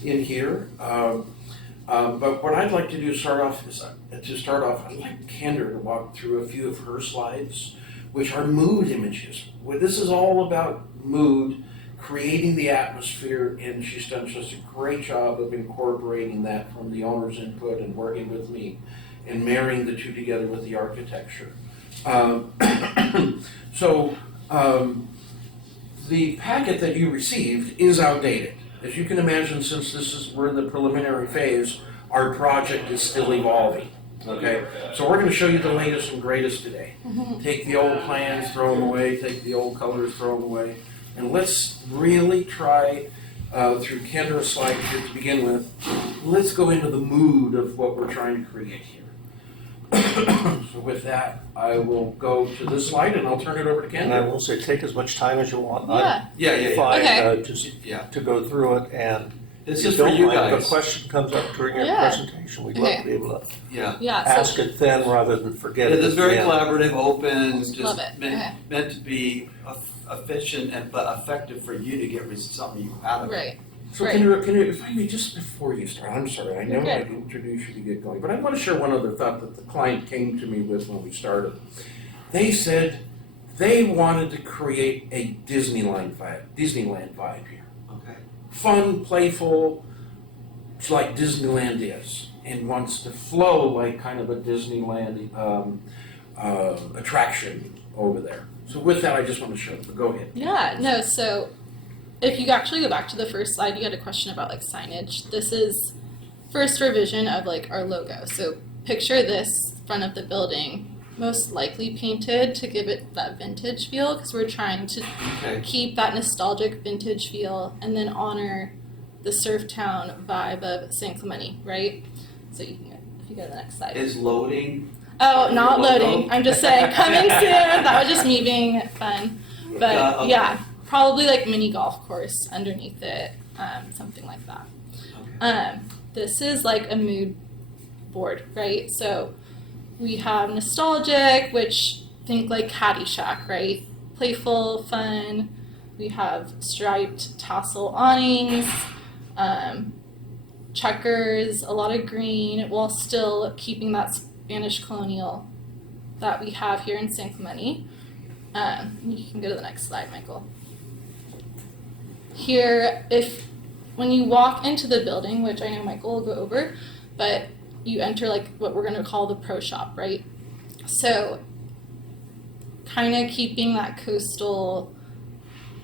in here. But what I'd like to do I'd like Kendra to walk through a few of her slides, which are mood images. This is all about mood, creating the atmosphere, and she's done just a great job of incorporating that from the owner's input and working with me and marrying the two together with the architecture. The packet that you received is outdated. As you can imagine, since we're in the preliminary phase, our project is still evolving. Okay, so we're going to show you the latest and greatest today. Take the old plans, throw them away. Take the old colors, throw them away. And let's really try, through Kendra's slide here to begin with, let's go into the mood of what we're trying to create here. So with that, I will go to this slide and I'll turn it over to And I Ken. will say, take as much time as you want. Yeah. I'm fine, Okay. just Yeah. to go through it, and This if is for don't you mind, if guys. a question comes up during your Yeah. presentation, we'd love Okay. to be able to Yeah. Yeah. ask it then rather than forget It it. is at the very end. collaborative, open, just Love it. Okay. meant to be efficient and but effective for you to get something out of it. Right. So Right. if I may, just before you start, I'm sorry, I know You're I good. introduced you to get going, but I want to share one other thought that the client came to me with when we started. They said they wanted to create a Disneyland vibe here. Okay. Fun, playful, it's like Disneyland is, and wants to flow like kind of a Disneyland attraction over there. So with that, I just want to share it, but go ahead. Yeah, no, so if you actually go back to the first slide, you had a question about like signage. This is first revision of like our logo. So picture this front of the building, most likely painted to give it that vintage feel, because we're trying to Okay. keep that nostalgic vintage feel and then honor the surf town vibe of San Clemente, right? So you can, if you go to the next slide. Is loading. Oh, not Logo? loading. I'm just saying coming soon. That was just me being fun. But Okay. yeah, probably like mini golf course underneath it, something like that. This is like a mood board, right? So we have nostalgic, which think like Caddyshack, right? Playful, fun. We have striped tassel awnings, checkers, a lot of green, while still keeping that Spanish colonial that we have here in San Clemente. You can go to the next slide, Michael. Here, when you walk into the building, which I know Michael will go over, but you enter like what we're going to call the pro shop, right? So kind of keeping that coastal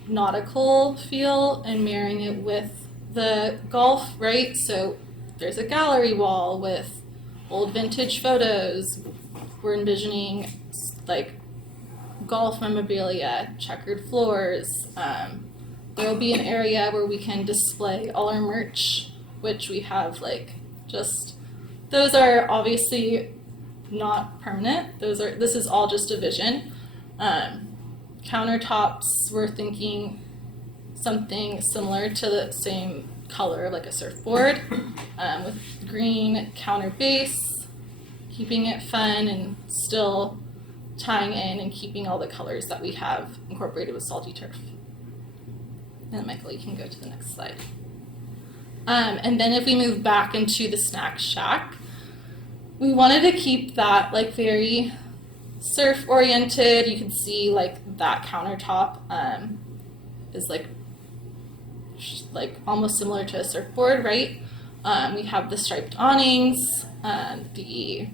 nautical feel and marrying it with the golf, right? So there's a gallery wall with old vintage photos. We're envisioning like golf memorabilia, checkered floors. There will be an area where we can display all our merch, which we have like just, those are obviously not permanent. This is all just a vision. Countertops, we're thinking something similar to the same color, like a surfboard, with green counter base, keeping it fun and still tying in and keeping all the colors that we have incorporated with salty turf. And Michael, you can go to the next slide. And then if we move back into the snack shack, we wanted to keep that like very surf oriented. You can see like that countertop is like almost similar to a surfboard, right? We have the striped awnings, the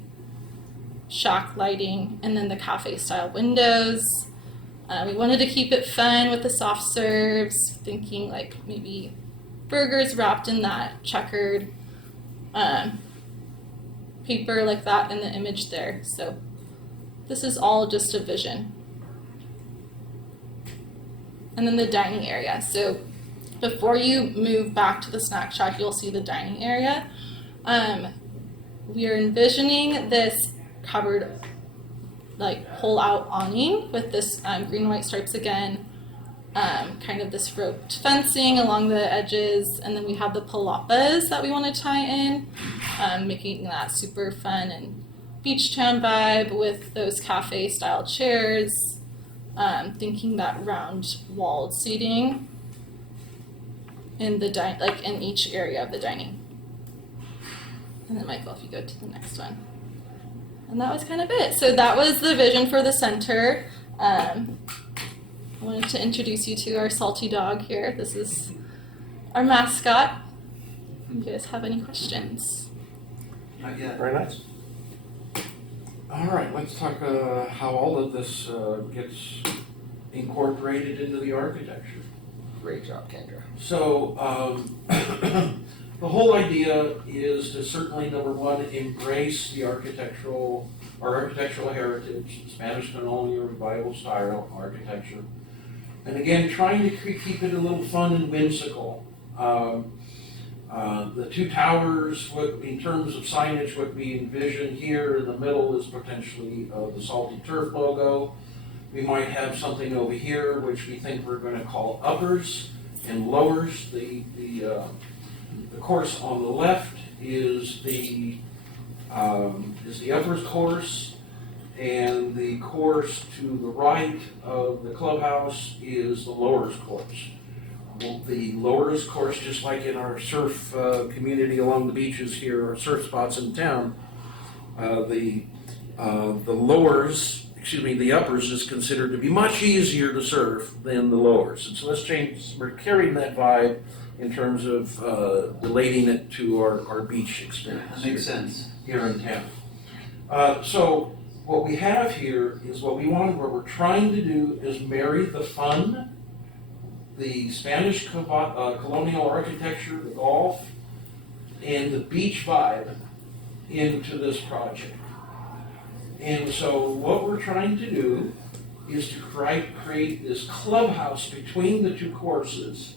shack lighting, and then the cafe style windows. We wanted to keep it fun with the soft serves, thinking like maybe burgers wrapped in that checkered paper like that in the image there. So this is all just a vision. And then the dining area. So before you move back to the snack shack, you'll see the dining area. We are envisioning this covered like pull out awning with this green and white stripes again, kind of this roped fencing along the edges, and then we have the palapas that we want to tie in, making that super fun and beach town vibe with those cafe style chairs, thinking that round walled seating in the in each area of the dining. And then Michael, if you go to the next one. And that was kind of it. So that was the vision for the center. I wanted to introduce you to our salty dog here. This is our mascot. You guys have any questions? Not yet. Very nice. All right, let's talk how all of this gets incorporated into the architecture. Great job, Kendra. So the whole idea is to certainly, number one, embrace our architectural heritage, Spanish colonial revival style architecture. And again, trying to keep it a little fun and whimsical. The two towers, in terms of signage, what we envision here in the middle is potentially the Salty Turf logo. We might have something over here which we think we're going to call uppers and lowers. The course on the left is the uppers course, and the course to the right of the clubhouse is the lowers course. The lowers course, just like in our surf community along the beaches here, or surf spots in town, the uppers is considered to be much easier to surf than the lowers. And so we're carrying that vibe in terms of relating it to our beach experience. That makes sense. Here in town. So what we have here is what we're trying to do is marry the fun, the Spanish colonial architecture, the golf, and the beach vibe into this project. And so what we're trying to do is to create this clubhouse between the two courses,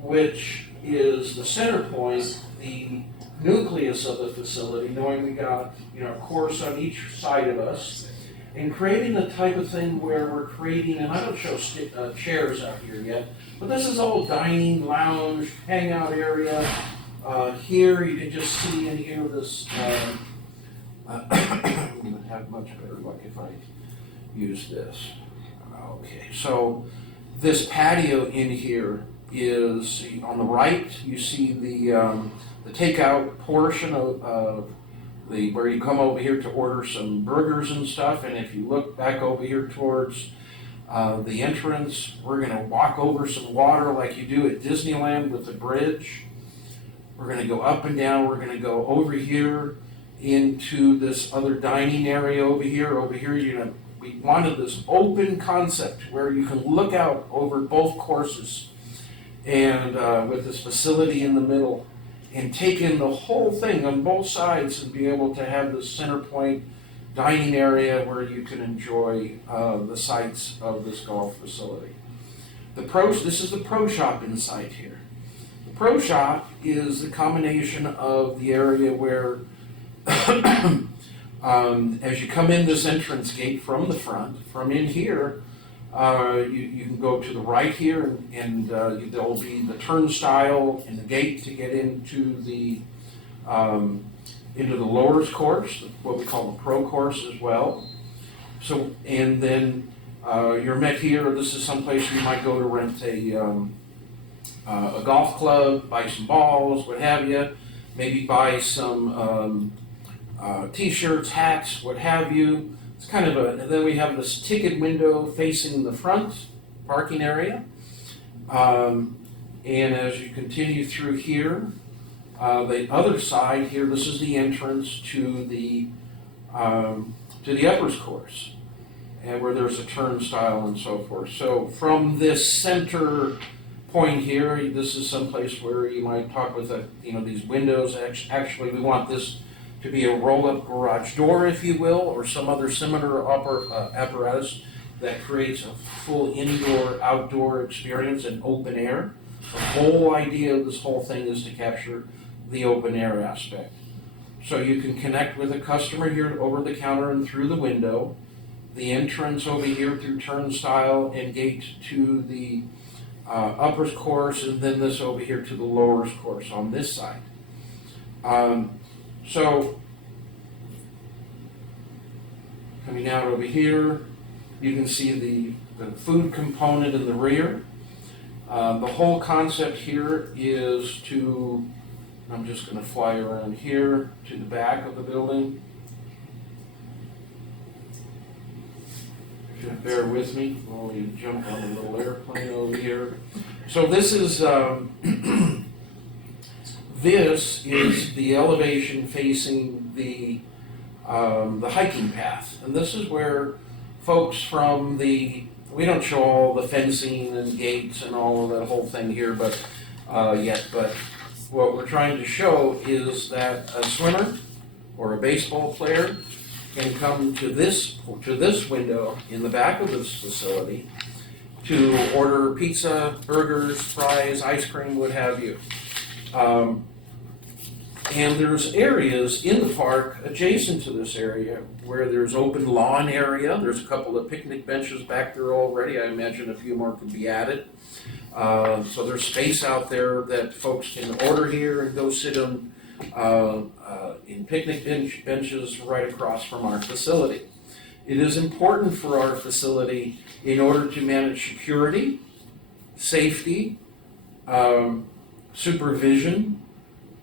which is the center point, the nucleus of the facility, knowing we got a course on each side of us, and creating the type of thing where we're creating, and I don't show chairs out here yet, but this is all dining, lounge, hangout area. Here you can just see in here this, I'm going to have much better luck if I use this. Okay, so this patio in here is, on the right, you see the takeout portion of where you come over here to order some burgers and stuff, and if you look back over here towards the entrance, we're going to walk over some water like you do at Disneyland with the bridge. We're going to go up and down. We're going to go over here into this other dining area over here. Over here, we wanted this open concept where you can look out over both courses, and with this facility in the middle, and take in the whole thing on both sides and be able to have this center point dining area where you can enjoy the sights of this golf facility. This is the pro shop inside here. The pro shop is the combination of the area where as you come in this entrance gate from the front, from in here, you can go to the right here, and there'll be the turnstile and the gate to get into the lowers course, what we call the pro course as well. So, and then you're met here. This is someplace you might go to rent a golf club, buy some balls, what have you. Maybe buy some t-shirts, hats, what have you. It's kind of and then we have this ticket window facing the front parking area. And as you continue through here, the other side here, this is the entrance to the uppers course, and where there's a turnstile and so forth. So from this center point here, this is someplace where you might talk with these windows. Actually, we want this to be a roll-up garage door, if you will, or some other similar apparatus that creates a full indoor-outdoor experience in open air. The whole idea of this whole thing is to capture the open air aspect. So you can connect with a customer here over the counter and through the window, the entrance over here through turnstile and gate to the uppers course, and then this over here to the lowers course on this side. So coming out over here, you can see the food component in the rear. The whole concept here is I'm just going to fly around here to the back of the building. If you bear with me while we jump on a little airplane over here. So this is the elevation facing the hiking path, and this is where folks from we don't show all the fencing and gates and all of that whole thing here, but what we're trying to show is that a swimmer or a baseball player can come to this window in the back of this facility to order pizza, burgers, fries, ice cream, what have you. And there's areas in the park adjacent to this area where there's open lawn area. There's a couple of picnic benches back there already. I imagine a few more could be added. So there's space out there that folks can order here and go sit on in picnic benches right across from our facility. It is important for our facility in order to manage security, safety, supervision,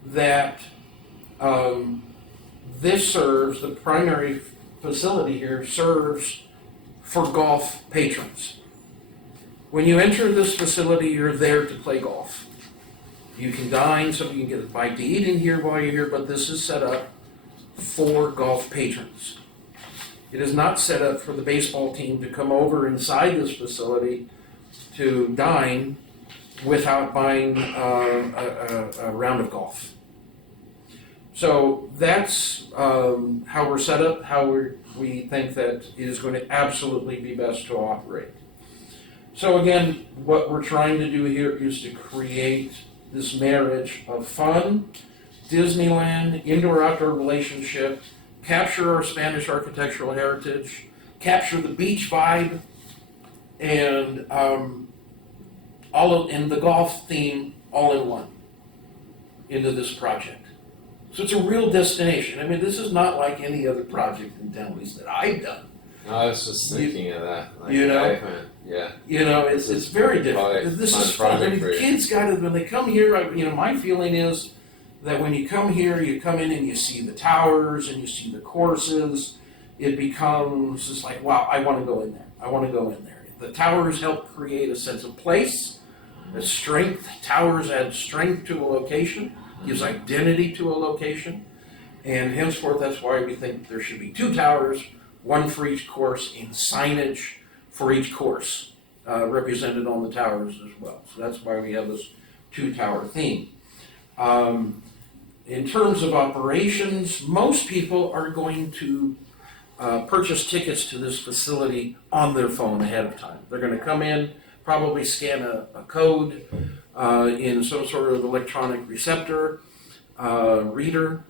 that this serves, the primary facility here serves for golf patrons. When you enter this facility, you're there to play golf. You can dine, so you can get a bite to eat in here while you're here, but this is set up for golf patrons. It is not set up for the baseball team to come over inside this facility to dine without buying a round of golf. So that's how we're set up, how we think that it is going to absolutely be best to operate. So again, what we're trying to do here is to create this marriage of fun, Disneyland, indoor-outdoor relationship, capture our Spanish architectural heritage, capture the beach vibe, and and the golf theme all in one into this project. So it's a real destination. I mean, this is not like any other project in town, at least that I've done. No, I was just thinking of that. Like, you know? Yeah. You know, it's very different. This is fun. I mean, kids got it when they come here. My feeling is that when you come here, you come in and you see the towers and you see the courses. It becomes just like, wow, I want to go in there. I want to go in there. The towers help create a sense of place, a strength. Towers add strength to a location, gives identity to a location, and henceforth that's why we think there should be 2 towers, one for each course, and signage for each course represented on the towers as well. So that's why we have this 2-tower theme. In terms of operations, most people are going to purchase tickets to this facility on their phone ahead of time. They're going to come in, probably scan a code in some sort of electronic receptor, reader,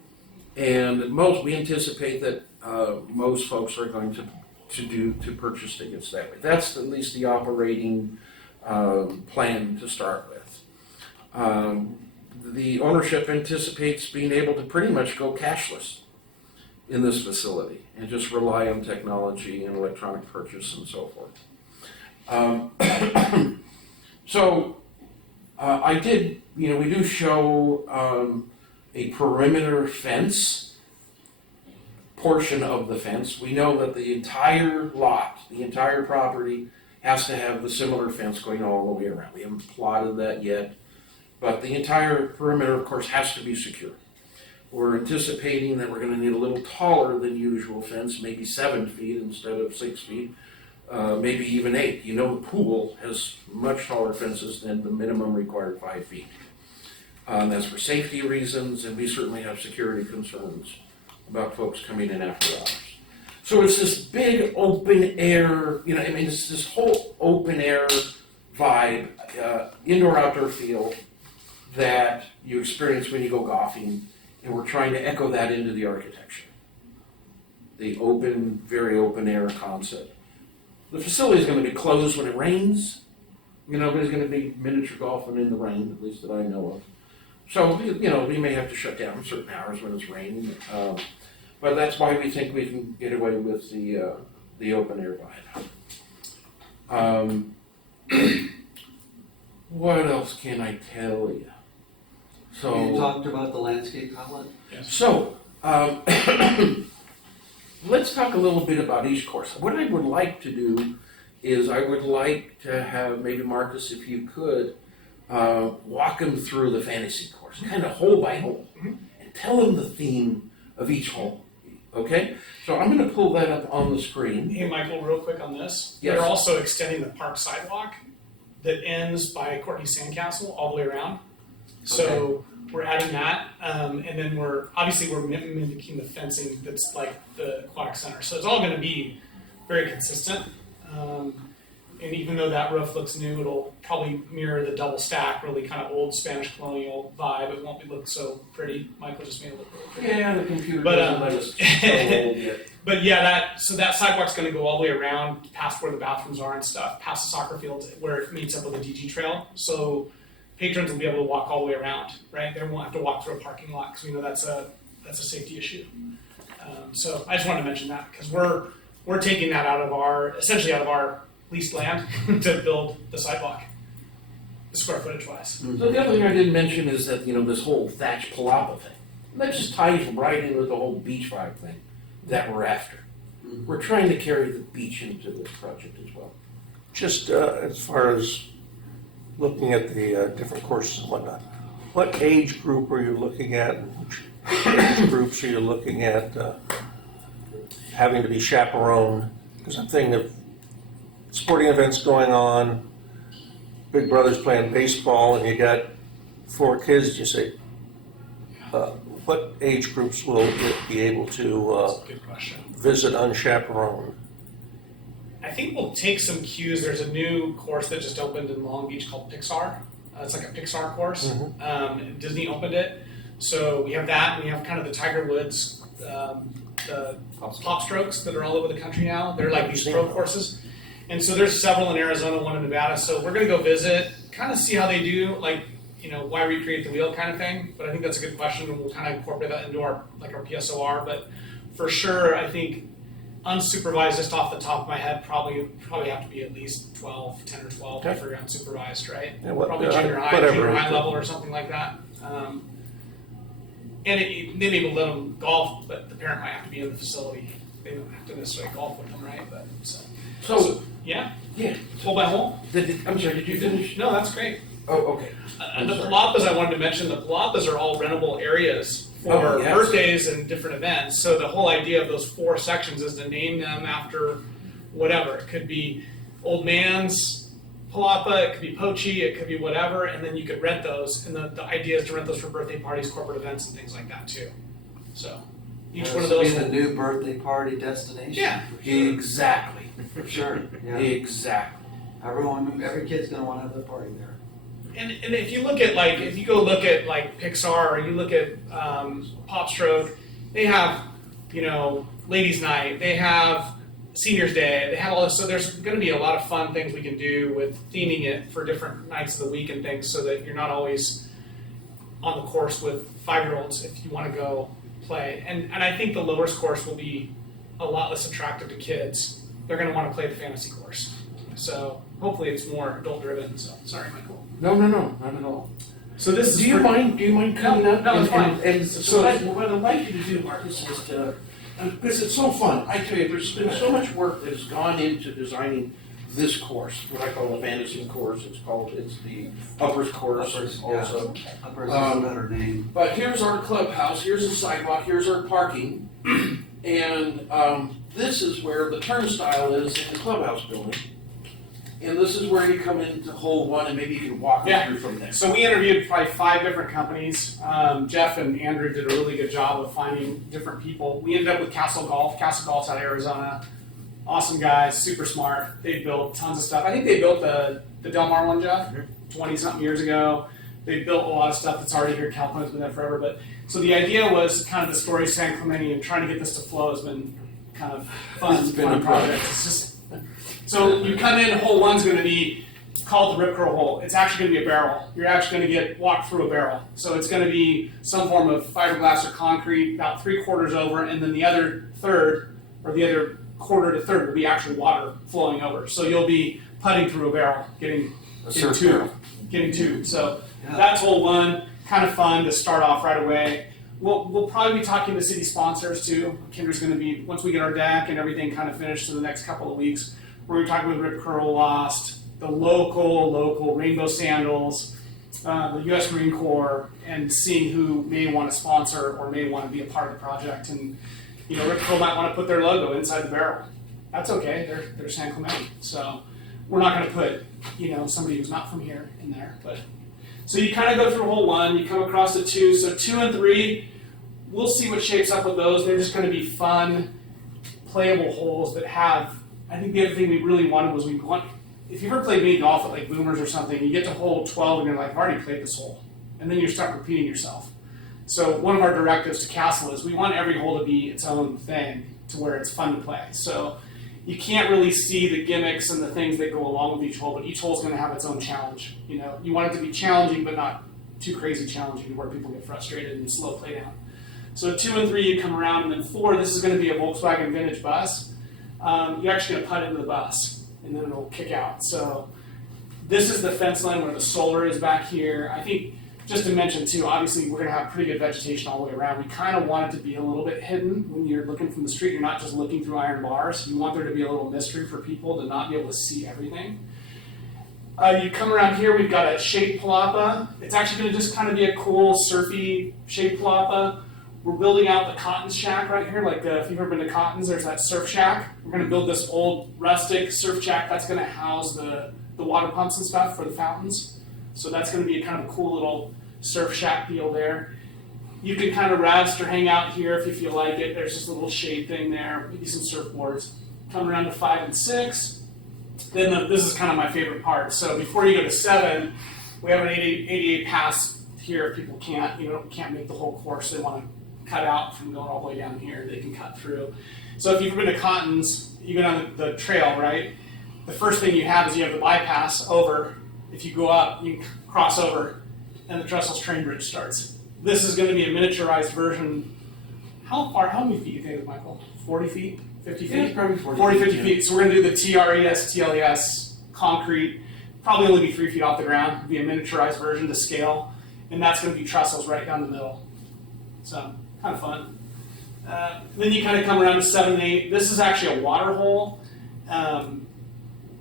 and we anticipate that most folks are going to purchase tickets that way. That's at least the operating plan to start with. The ownership anticipates being able to pretty much go cashless in this facility and just rely on technology and electronic purchase and so forth. We do show a perimeter fence portion of the fence. We know that the entire lot, the entire property, has to have the similar fence going all the way around. We haven't plotted that yet, but the entire perimeter, of course, has to be secure. We're anticipating that we're going to need a little taller than usual fence, maybe 7 feet instead of 6 feet, maybe even 8. You know, the pool has much taller fences than the minimum required 5 feet. That's for safety reasons, and we certainly have security concerns about folks coming in after hours. So it's this big open air, it's this whole open air vibe, indoor-outdoor feel that you experience when you go golfing, and we're trying to echo that into the architecture. The open, very open air concept. The facility is going to be closed when it rains. There's going to be miniature golfing in the rain, at least that I know of. So, we may have to shut down certain hours when it's raining. But that's why we think we can get away with the open air vibe. What else can I tell you? So You talked about the landscape palette? Yes. So, let's talk a little bit about each course. What I would like to do is I would like to have, maybe Marcus, if you could, walk them through the fantasy course, kind of hole by hole, and tell them the theme of each hole. Okay? So I'm going to pull that up on the screen. Hey, Michael, real quick on this. Yes. They're also extending the park sidewalk that ends by Courtney Sandcastle all the way around. So we're adding that, and then we're mimicking the fencing that's like the aquatic center. So it's all going to be very consistent. and even though that roof looks new, it'll probably mirror the double stack, really kind of old Spanish colonial vibe. It won't look so pretty. Michael just made it look really pretty. Yeah, the computer But, doesn't let us show old yet. But yeah, that sidewalk's going to go all the way around, past where the bathrooms are and stuff, past the soccer field where it meets up with the DG trail. So patrons will be able to walk all the way around, right? They won't have to walk through a parking lot because we know that's a safety issue. So I just wanted to mention that because we're taking that essentially out of our leased land to build the sidewalk, the square footage wise. So the other thing I didn't mention is that, this whole thatch palapa thing, that just ties right in with the whole beach vibe thing that we're after. We're trying to carry the beach into this project as well. Just as far as looking at the different courses and whatnot, what age group are you looking at? Which age groups are you looking at having to be chaperoned? Because I'm thinking of sporting events going on, Big Brother's playing baseball, and you got 4 kids. You say, what age groups will it be able to That's a good question. visit unchaperoned? I think we'll take some cues. There's a new course that just opened in Long Beach called Pixar. It's like a Pixar course. Disney opened it. So we have that. We have kind of the Tiger Woods, the pop strokes that are all over the country now. They're like these pro courses. And so there's several in Arizona, one in Nevada. So we're going to go visit, kind of see how they do, like, why recreate the wheel kind of thing. But I think that's a good question, and we'll kind of incorporate that into our PSOR. But for sure, I think unsupervised, just off the top of my head, probably have to be at least 10 or 12 Okay. for unsupervised, right? Yeah, Probably junior high level or something like that. And they may be able to let them golf, but the parent might have to be in the facility. They don't have to necessarily golf with them, right? But So, yeah, yeah, hole by hole. I'm sorry, did you finish? No, that's great. Oh, okay. And the palapas, I wanted to mention, the palapas are all rentable areas for Oh, yes. birthdays and different events. So the whole idea of those 4 sections is to name them after whatever. It could be Old Man's Palapa, it could be Pochi, it could be whatever, and then you could rent those. And the idea is to rent those for birthday parties, corporate events, and things like that too. So each one of those. Be the new birthday party destination. Yeah. For sure. Exactly. For sure. Yeah. Exactly. Every kid's gonna want to have their party there. And if you look at if you go look at Pixar or you look at Pop Stroke, they have, Ladies Night, they have Seniors Day, they have all this. So there's going to be a lot of fun things we can do with theming it for different nights of the week and things, so that you're not always on the course with 5-year-olds if you want to go play. And I think the lowest course will be a lot less attractive to kids. They're going to want to play the fantasy course. So hopefully it's more adult driven. So sorry, Michael. No, not at all. So this is Do you mind coming up? No, it's fine. And so what I'd like you to do, Marcus, is to, because it's so fun. I tell you, there's been so much work that has gone into designing this course, what I call the fantasy course. It's the uppers course also. Uppers is a better name. But here's our clubhouse, here's the sidewalk, here's our parking. And this is where the turnstile is in the clubhouse building. And this is where you come into hole 1, and maybe you can walk me through from there. So we interviewed probably 5 different companies. Jeff and Andrew did a really good job of finding different people. We ended up with Castle Golf. Castle Golf's out of Arizona. Awesome guys, super smart. They built tons of stuff. I think they built the Del Mar one, Jeff, 20-something years ago. They built a lot of stuff that's already here. California's been there forever. But so the idea was kind of the story of San Clemente, and trying to get this to flow has been kind of fun project. It's just so you come in, hole 1's going to be called the rip curl hole. It's actually going to be a barrel. You're actually going to get walked through a barrel. So it's going to be some form of fiberglass or concrete, about 3/4 over, and then the other third, or the other quarter to third, will be actual water flowing over. So you'll be putting through a barrel, getting tubed. So that's hole 1. Kind of fun to start off right away. We'll probably be talking to city sponsors too. Kinder's going to be, once we get our deck and everything kind of finished in the next couple of weeks, we're going to be talking with Rip Curl Lost, the local Rainbow Sandals, the U.S. Marine Corps, and seeing who may want to sponsor or may want to be a part of the project. And Rip Curl might want to put their logo inside the barrel. That's okay. They're San Clemente, so we're not going to put somebody who's not from here in there. But so you kind of go through hole 1, you come across to 2. So 2 and 3, we'll see what shapes up with those. They're just going to be fun, playable holes that have. I think the other thing we really wanted was if you've ever played mini golf at like Boomers or something, you get to hole 12 and you're like, I've already played this hole. And then you start repeating yourself. So one of our directives to Castle is we want every hole to be its own thing to where it's fun to play. So you can't really see the gimmicks and the things that go along with each hole, but each hole is going to have its own challenge. You know, you want it to be challenging, but not too crazy challenging where people get frustrated and slow play down. So 2 and 3, you come around, and then 4, this is going to be a Volkswagen vintage bus. You're actually going to putt into the bus, and then it'll kick out. So this is the fence line where the solar is back here. I think, just to mention too, obviously we're going to have pretty good vegetation all the way around. We kind of want it to be a little bit hidden when you're looking from the street. You're not just looking through iron bars. You want there to be a little mystery for people to not be able to see everything. You come around here, we've got a shaped palapa. It's actually going to just kind of be a cool surfy shaped palapa. We're building out the Cotton's shack right here. Like if you've ever been to Cotton's, there's that surf shack. We're going to build this old rustic surf shack that's going to house the water pumps and stuff for the fountains. So that's going to be a kind of a cool little surf shack deal there. You can kind of rest or hang out here if you feel like it. There's just a little shade thing there, maybe some surfboards. Come around to 5 and 6. Then this is kind of my favorite part. So before you go to 7, we have an 88 pass here. If people can't make the whole course, they want to cut out from going all the way down here, they can cut through. So if you've been to Cotton's, you go down the trail, right? The first thing you have is you have the bypass over. If you go up, you can cross over, and the Trestles train bridge starts. This is going to be a miniaturized version. How many feet do you think, Michael? 40 feet? 50 feet? Yeah, probably 40, 50 feet. So we're going to do the TRES, TLES concrete, probably only be 3 feet off the ground. It'll be a miniaturized version to scale, and that's going to be trestles right down the middle. So kind of fun. Then you kind of come around to 7 and 8. This is actually a water hole.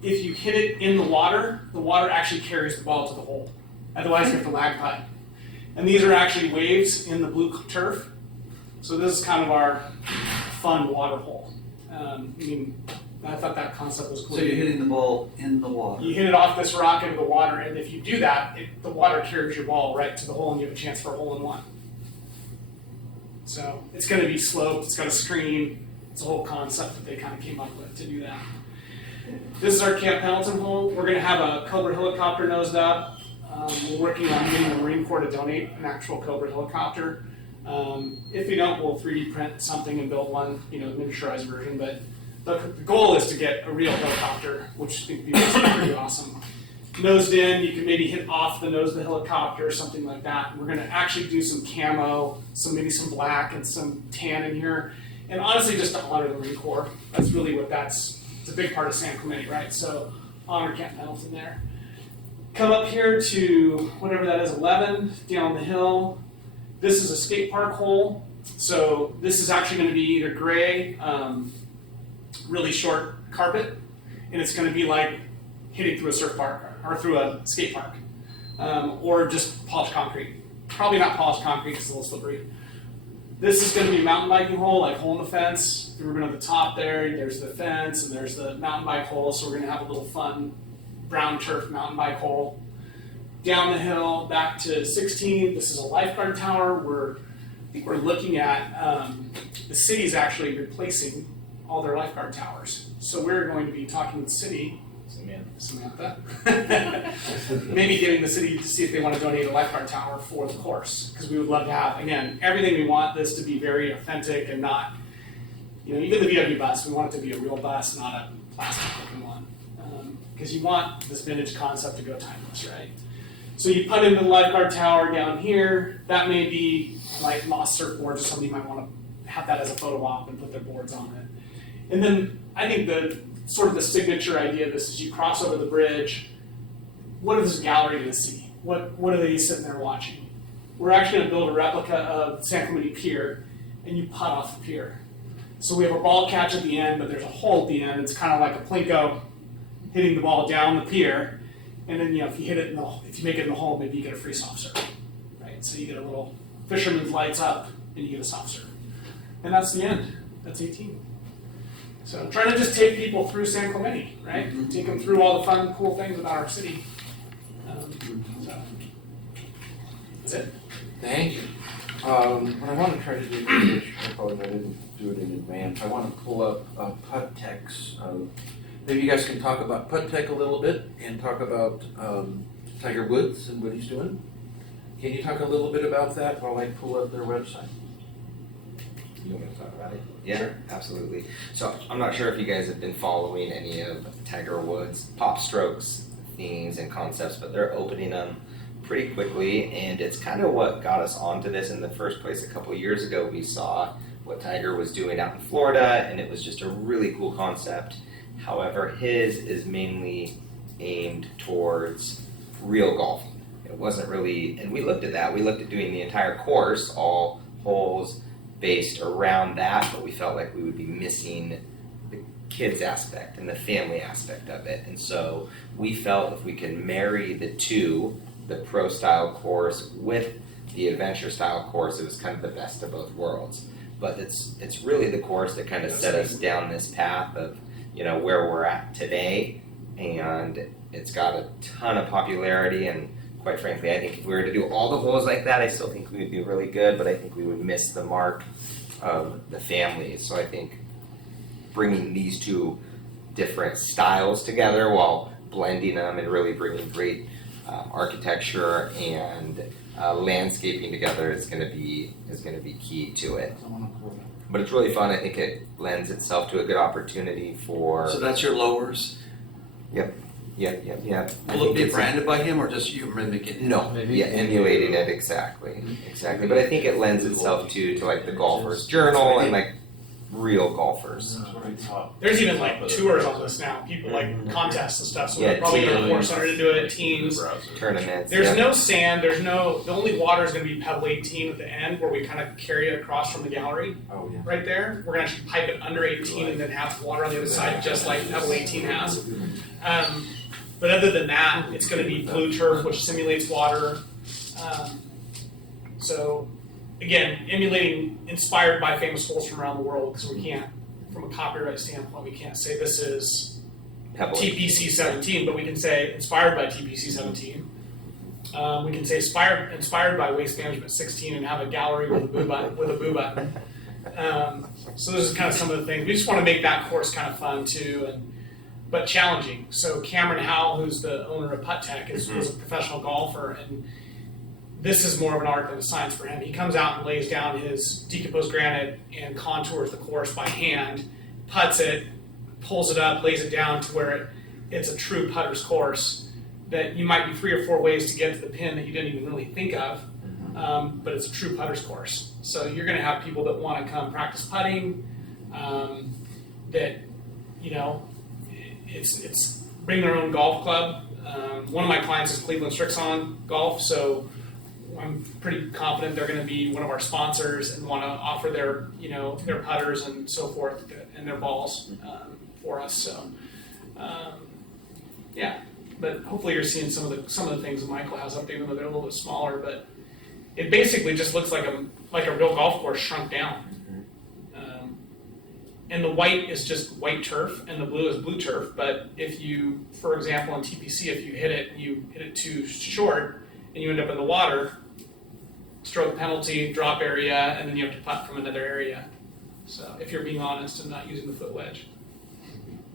If you hit it in the water actually carries the ball to the hole. Otherwise, you have to lag putt. And these are actually waves in the blue turf. So this is kind of our fun water hole. I thought that concept was cool. So you're hitting the ball in the water. You hit it off this rock into the water, and if you do that, the water carries your ball right to the hole, and you have a chance for a hole in one. So it's going to be sloped, it's got a screen. It's a whole concept that they kind of came up with to do that. This is our Camp Pendleton hole. We're going to have a Cobra helicopter nosed up. We're working on getting the Marine Corps to donate an actual Cobra helicopter. If we don't, we'll 3D print something and build one, miniaturized version. But the goal is to get a real helicopter, which I think would be pretty awesome. Nosed in, you can maybe hit off the nose of the helicopter or something like that. We're going to actually do some camo, maybe some black and some tan in here. And honestly, just to honor the Marine Corps. That's really what it's a big part of San Clemente, right? So honor Camp Pendleton there. Come up here to whatever that is, 11, down the hill. This is a skate park hole. So this is actually going to be either gray, really short carpet, and it's going to be like hitting through a surf park or through a skate park, or just polished concrete. Probably not polished concrete because it's a little slippery. This is going to be a mountain biking hole, like hole in the fence. We're going to the top there's the fence, and there's the mountain bike hole, so we're going to have a little fun brown turf mountain bike hole. Down the hill, back to 16, this is a lifeguard tower. I think we're looking at, the city's actually replacing all their lifeguard towers. So we're going to be talking with the city, Samantha, maybe getting the city to see if they want to donate a lifeguard tower for the course. Because we would love to have, again, everything. We want this to be very authentic and not, even the VW bus, we want it to be a real bus, not a plastic looking one. Because you want this vintage concept to go timeless, right? So you put in the lifeguard tower down here. That may be like lost surfboards, or somebody might want to have that as a photo op and put their boards on it. And then I think the signature idea of this is you cross over the bridge. What is this gallery going to see? What are they sitting there watching? We're actually going to build a replica of San Clemente Pier, and you putt off the pier. So we have a ball catch at the end, but there's a hole at the end. It's kind of like a Plinko hitting the ball down the pier. And then, if you hit it if you make it in the hole, maybe you get a free soft serve, right? So you get a little fisherman's lights up, and you get a soft serve. And that's the end. That's 18. So I'm trying to just take people through San Clemente, right? Mm-hmm. Take them through all the fun, cool things about our city. So that's it. Thank you. What I want to try to do, which I probably didn't do it in advance, I want to pull up putt text of maybe you guys can talk about Putt Tech a little bit and talk about Tiger Woods and what he's doing. Can you talk a little bit about that while I pull up their website? You want me to talk about it? Yeah, absolutely. So I'm not sure if you guys have been following any of Tiger Woods' Pop Strokes themes and concepts, but they're opening them pretty quickly, and it's kind of what got us onto this in the first place. A couple years ago, we saw what Tiger was doing out in Florida, and it was just a really cool concept. However, his is mainly aimed towards real golfing. It wasn't really, and we looked at that. We looked at doing the entire course, all holes based around that, but we felt like we would be missing the kids aspect and the family aspect of it. And so we felt if we could marry the two, the pro style course with the adventure style course, it was kind of the best of both worlds. But it's really the course that kind of set us down this path of, you know, where we're at today, and it's got a ton of popularity. And quite frankly, I think if we were to do all the holes like that, I still think we would be really good, but I think we would miss the mark of the families. So I think bringing these two different styles together while blending them and really bringing great architecture and landscaping together is going to be key to it. But it's really fun. I think it lends itself to a good opportunity for. So that's your lowers? Yep. Will it be branded by him or just you mimicking it? No, emulating it exactly. But I think it lends itself to like the golfer's journal and like real golfers. There's even like tours on this now, people like contests and stuff, so Yeah, we're probably gonna teams. force Center to do it, teams. Tournaments. There's no sand, the only water is gonna be Pebble 18 at the end where we kind of carry it across from the gallery. Oh, yeah. Right there. We're gonna actually pipe it under 18 and then have water on the other side, just like Pebble 18 has. But other than that, it's gonna be blue turf, which simulates water. So again, inspired by famous holes from around the world, because we can't, from a copyright standpoint, we can't say this is Pebble. TPC 17, but we can say inspired by TPC 17. We can say inspired by Waste Management 16 and have a gallery with a boo button. So this is kind of some of the things. We just want to make that course kind of fun too, but challenging. So Cameron Howell, who's the owner of Putt Tech, was a professional golfer, and this is more of an art than a science for him. He comes out and lays down his decomposed granite and contours the course by hand, putts it, pulls it up, lays it down to where it's a true putter's course that you might be 3 or 4 ways to get to the pin that you didn't even really think of, but it's a true putter's course. So you're going to have people that want to come practice putting, that, you know, it's bring their own golf club. One of my clients is Cleveland Strixon Golf, so I'm pretty confident they're going to be one of our sponsors and want to offer their, you know, their putters and so forth and their balls for us. So, yeah. But hopefully you're seeing some of the things that Michael has up there, even though they're a little bit smaller. But it basically just looks like a real golf course shrunk down. And the white is just white turf, and the blue is blue turf. But if you, for example, in TPC, if you hit it too short, and you end up in the water, stroke penalty, drop area, and then you have to putt from another area. So if you're being honest and not using the foot wedge.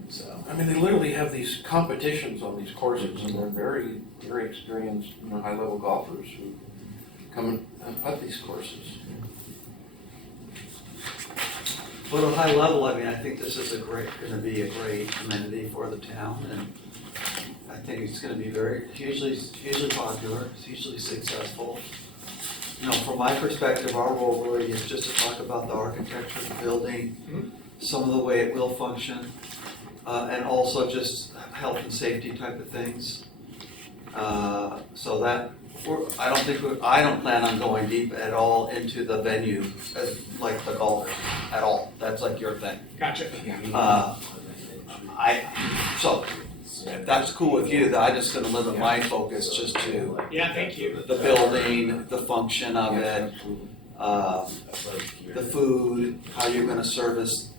So I mean, they literally have these competitions on these courses, and they're very, very experienced, you know, high-level golfers who come and putt these courses. But at a high level, I mean, I think this is going to be a great amenity for the town, and I think it's going to be hugely popular, hugely successful. You know, from my perspective, our role really is just to talk about the architecture of the building, some of the way it will function, and also just health and safety type of things. So that I don't plan on going deep at all into the venue, like the golf at all. That's like your thing. gotcha. So if that's cool with you, I just gonna limit my focus just to Yeah, thank you. the building, the function of it, the food, how you're gonna service.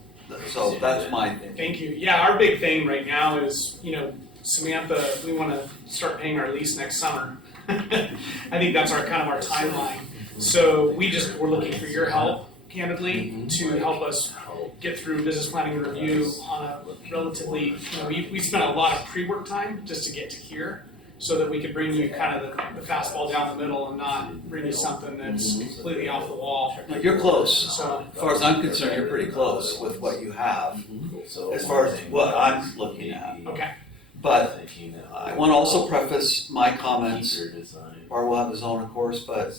So that's my thing. Thank you. Yeah, our big thing right now is, you know, Samantha, we want to start paying our lease next summer. I think that's our timeline. So we're looking for your help, candidly, to help us get through business planning and review on a relatively, we spent a lot of pre-work time just to get to here, so that we could bring you kind of the fastball down the middle and not bring you something that's completely off the wall. Like, you're close. So, As far as I'm concerned, you're pretty close with what you have, as far as what I'm looking at. okay, But I want to also preface my comments, or we'll have his own, of course, but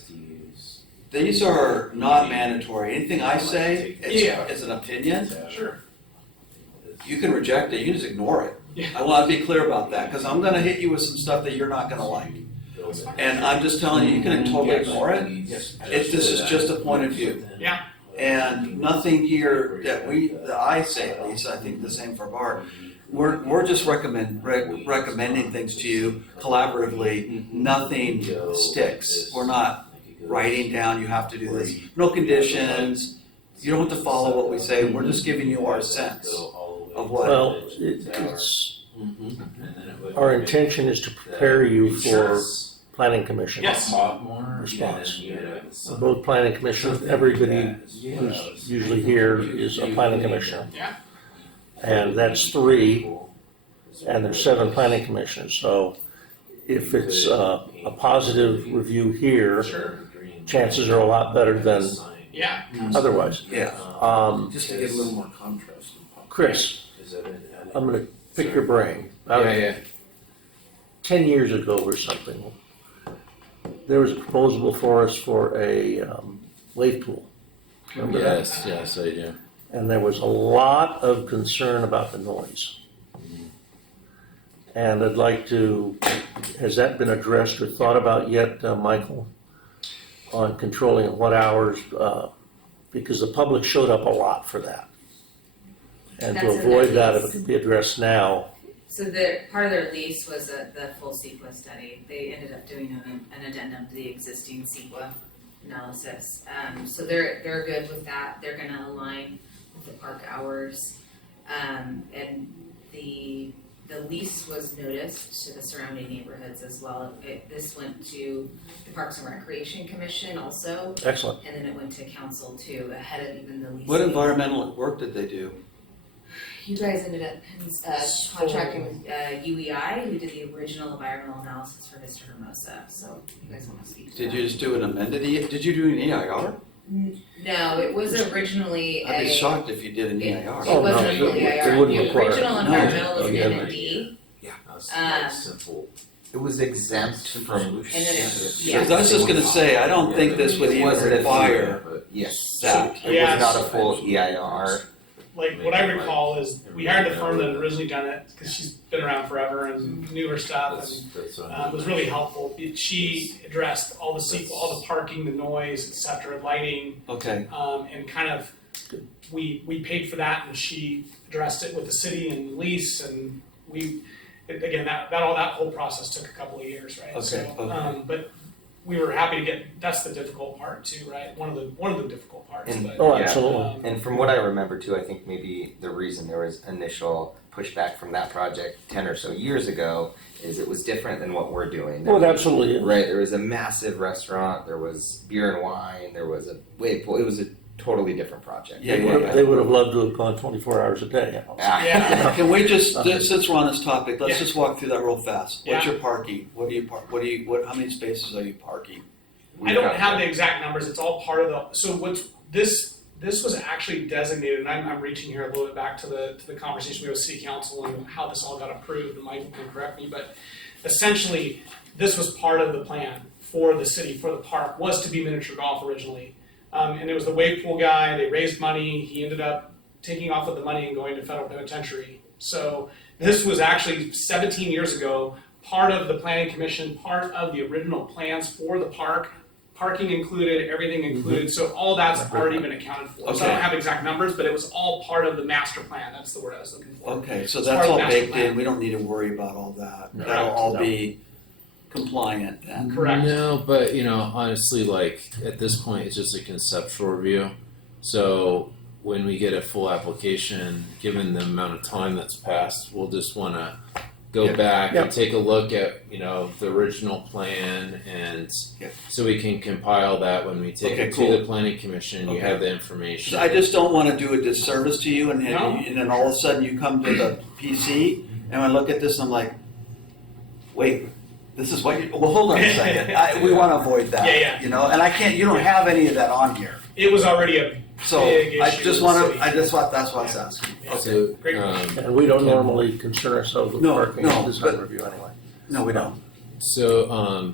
these are not mandatory. Anything I say is an opinion. sure. You can reject it, you can just ignore it. Yeah. I want to be clear about that, because I'm going to hit you with some stuff that you're not going to like. And I'm just telling you, you can totally ignore it. This is just a point of view. Yeah. And nothing here that I say, at least, I think the same for Bart. We're just recommending things to you collaboratively. Nothing sticks. We're not writing down, you have to do this. No conditions. You don't have to follow what we say. We're just giving you our sense of what. Well, our intention is to prepare you for planning commission. Yes. Response. Both planning commissioners, everybody who's usually here is a planning commissioner. Yeah. And that's 3, and there's 7 planning commissioners. So if it's a positive review here, Sure. chances are a lot better than Yeah. otherwise. Yeah. Just to get a little more contrast. Chris, I'm going to pick your brain. Yeah. 10 years ago or something, there was a proposal before us for a wave pool. Remember that? Yes, I do. And there was a lot of concern about the noise. And I'd like to, has that been addressed or thought about yet, Michael, on controlling at what hours? Because the public showed up a lot for that. And to That's in avoid their that, if lease. it could be addressed now. So part of their lease was the full CEQA study. They ended up doing an addendum to the existing CEQA analysis. So they're good with that. They're gonna align with the park hours. And the lease was noticed to the surrounding neighborhoods as well. This went to the Parks and Recreation Commission also, Excellent. and then it went to council too, ahead of even the lease. What environmental work did they do? You guys ended up contracting with UEI, who did the original environmental analysis for Vista Hermosa. So you guys want to speak to Did that? you just do an amended did you do an EIR? No, it was originally I'd be a. shocked if you did an EIR. It Oh, wasn't no, really it IR. wouldn't The require it. original No. environmental was Oh, an yeah. M&D, It was exempt from. and then it, yeah. Because I was just going to say, I don't think this would It even wasn't a require Yes. that. It Yeah, was not a so- full EIR. Like, what I recall is we hired the firm that had originally done it, because she's been around forever and knew her stuff, and was really helpful. She addressed all the parking, the noise, et cetera, lighting, Okay. and kind of, we paid for that, and she addressed it with the city and lease, and again, that whole process took a couple of years, right? Okay, So, okay. but we were happy to that's the difficult part too, right? One of the difficult parts, And- but. Oh, Yeah. absolutely. And from what I remember too, I think maybe the reason there was initial pushback from that project 10 or so years ago is it was different than what we're doing. Well, it absolutely is. Right, there was a massive restaurant, there was beer and wine, there was a wave pool, it was a totally different project. Yeah, They would have loved to have gone 24 hours a day. Ah. Yeah. Can we just, since we're on this topic, let's Yeah. just walk through that real fast. What's Yeah. your parking? How many spaces are you parking? I don't have the exact numbers. It's all part of the. So what's this was actually designated, and I'm reaching here a little bit back to the conversation we had with City Council and how this all got approved. And Michael can correct me, but essentially this was part of the plan for the city for the park was to be miniature golf originally, and it was the wave pool guy. They raised money. He ended up taking off with the money and going to federal penitentiary. So this was actually 17 years ago. Part of the planning commission, part of the original plans for the park. Parking included, everything included, so all that's already been accounted for. So I Okay. don't have exact numbers, but it was all part of the master plan, that's the word I was looking for. Okay, so It's that's part of all the master baked plan. in. We don't need to worry about all that. No. That'll all No. be compliant then. Correct. No, but honestly, like at this point, it's just a conceptual review. So when we get a full application, given the amount of time that's passed, we'll just want to go Yeah. back Yeah. and take a look at, you know, the original plan, and Yeah. so we can compile that when we take Okay, it cool. to the planning commission. You Okay. have the information. I just don't want to do a disservice to you, and, No. and then all of a sudden you come to the PC, and I look at this and I'm like, wait, this is what you, well, hold on a second. We want to avoid that. Yeah. You know, and I can't, you don't have any of that on here. It was already a So big I issue just with want the to, city. I just want, that's what I was asking. So, Great. And we don't normally concern ourselves with No, parking no, and design but- review anyway. No, we don't. So,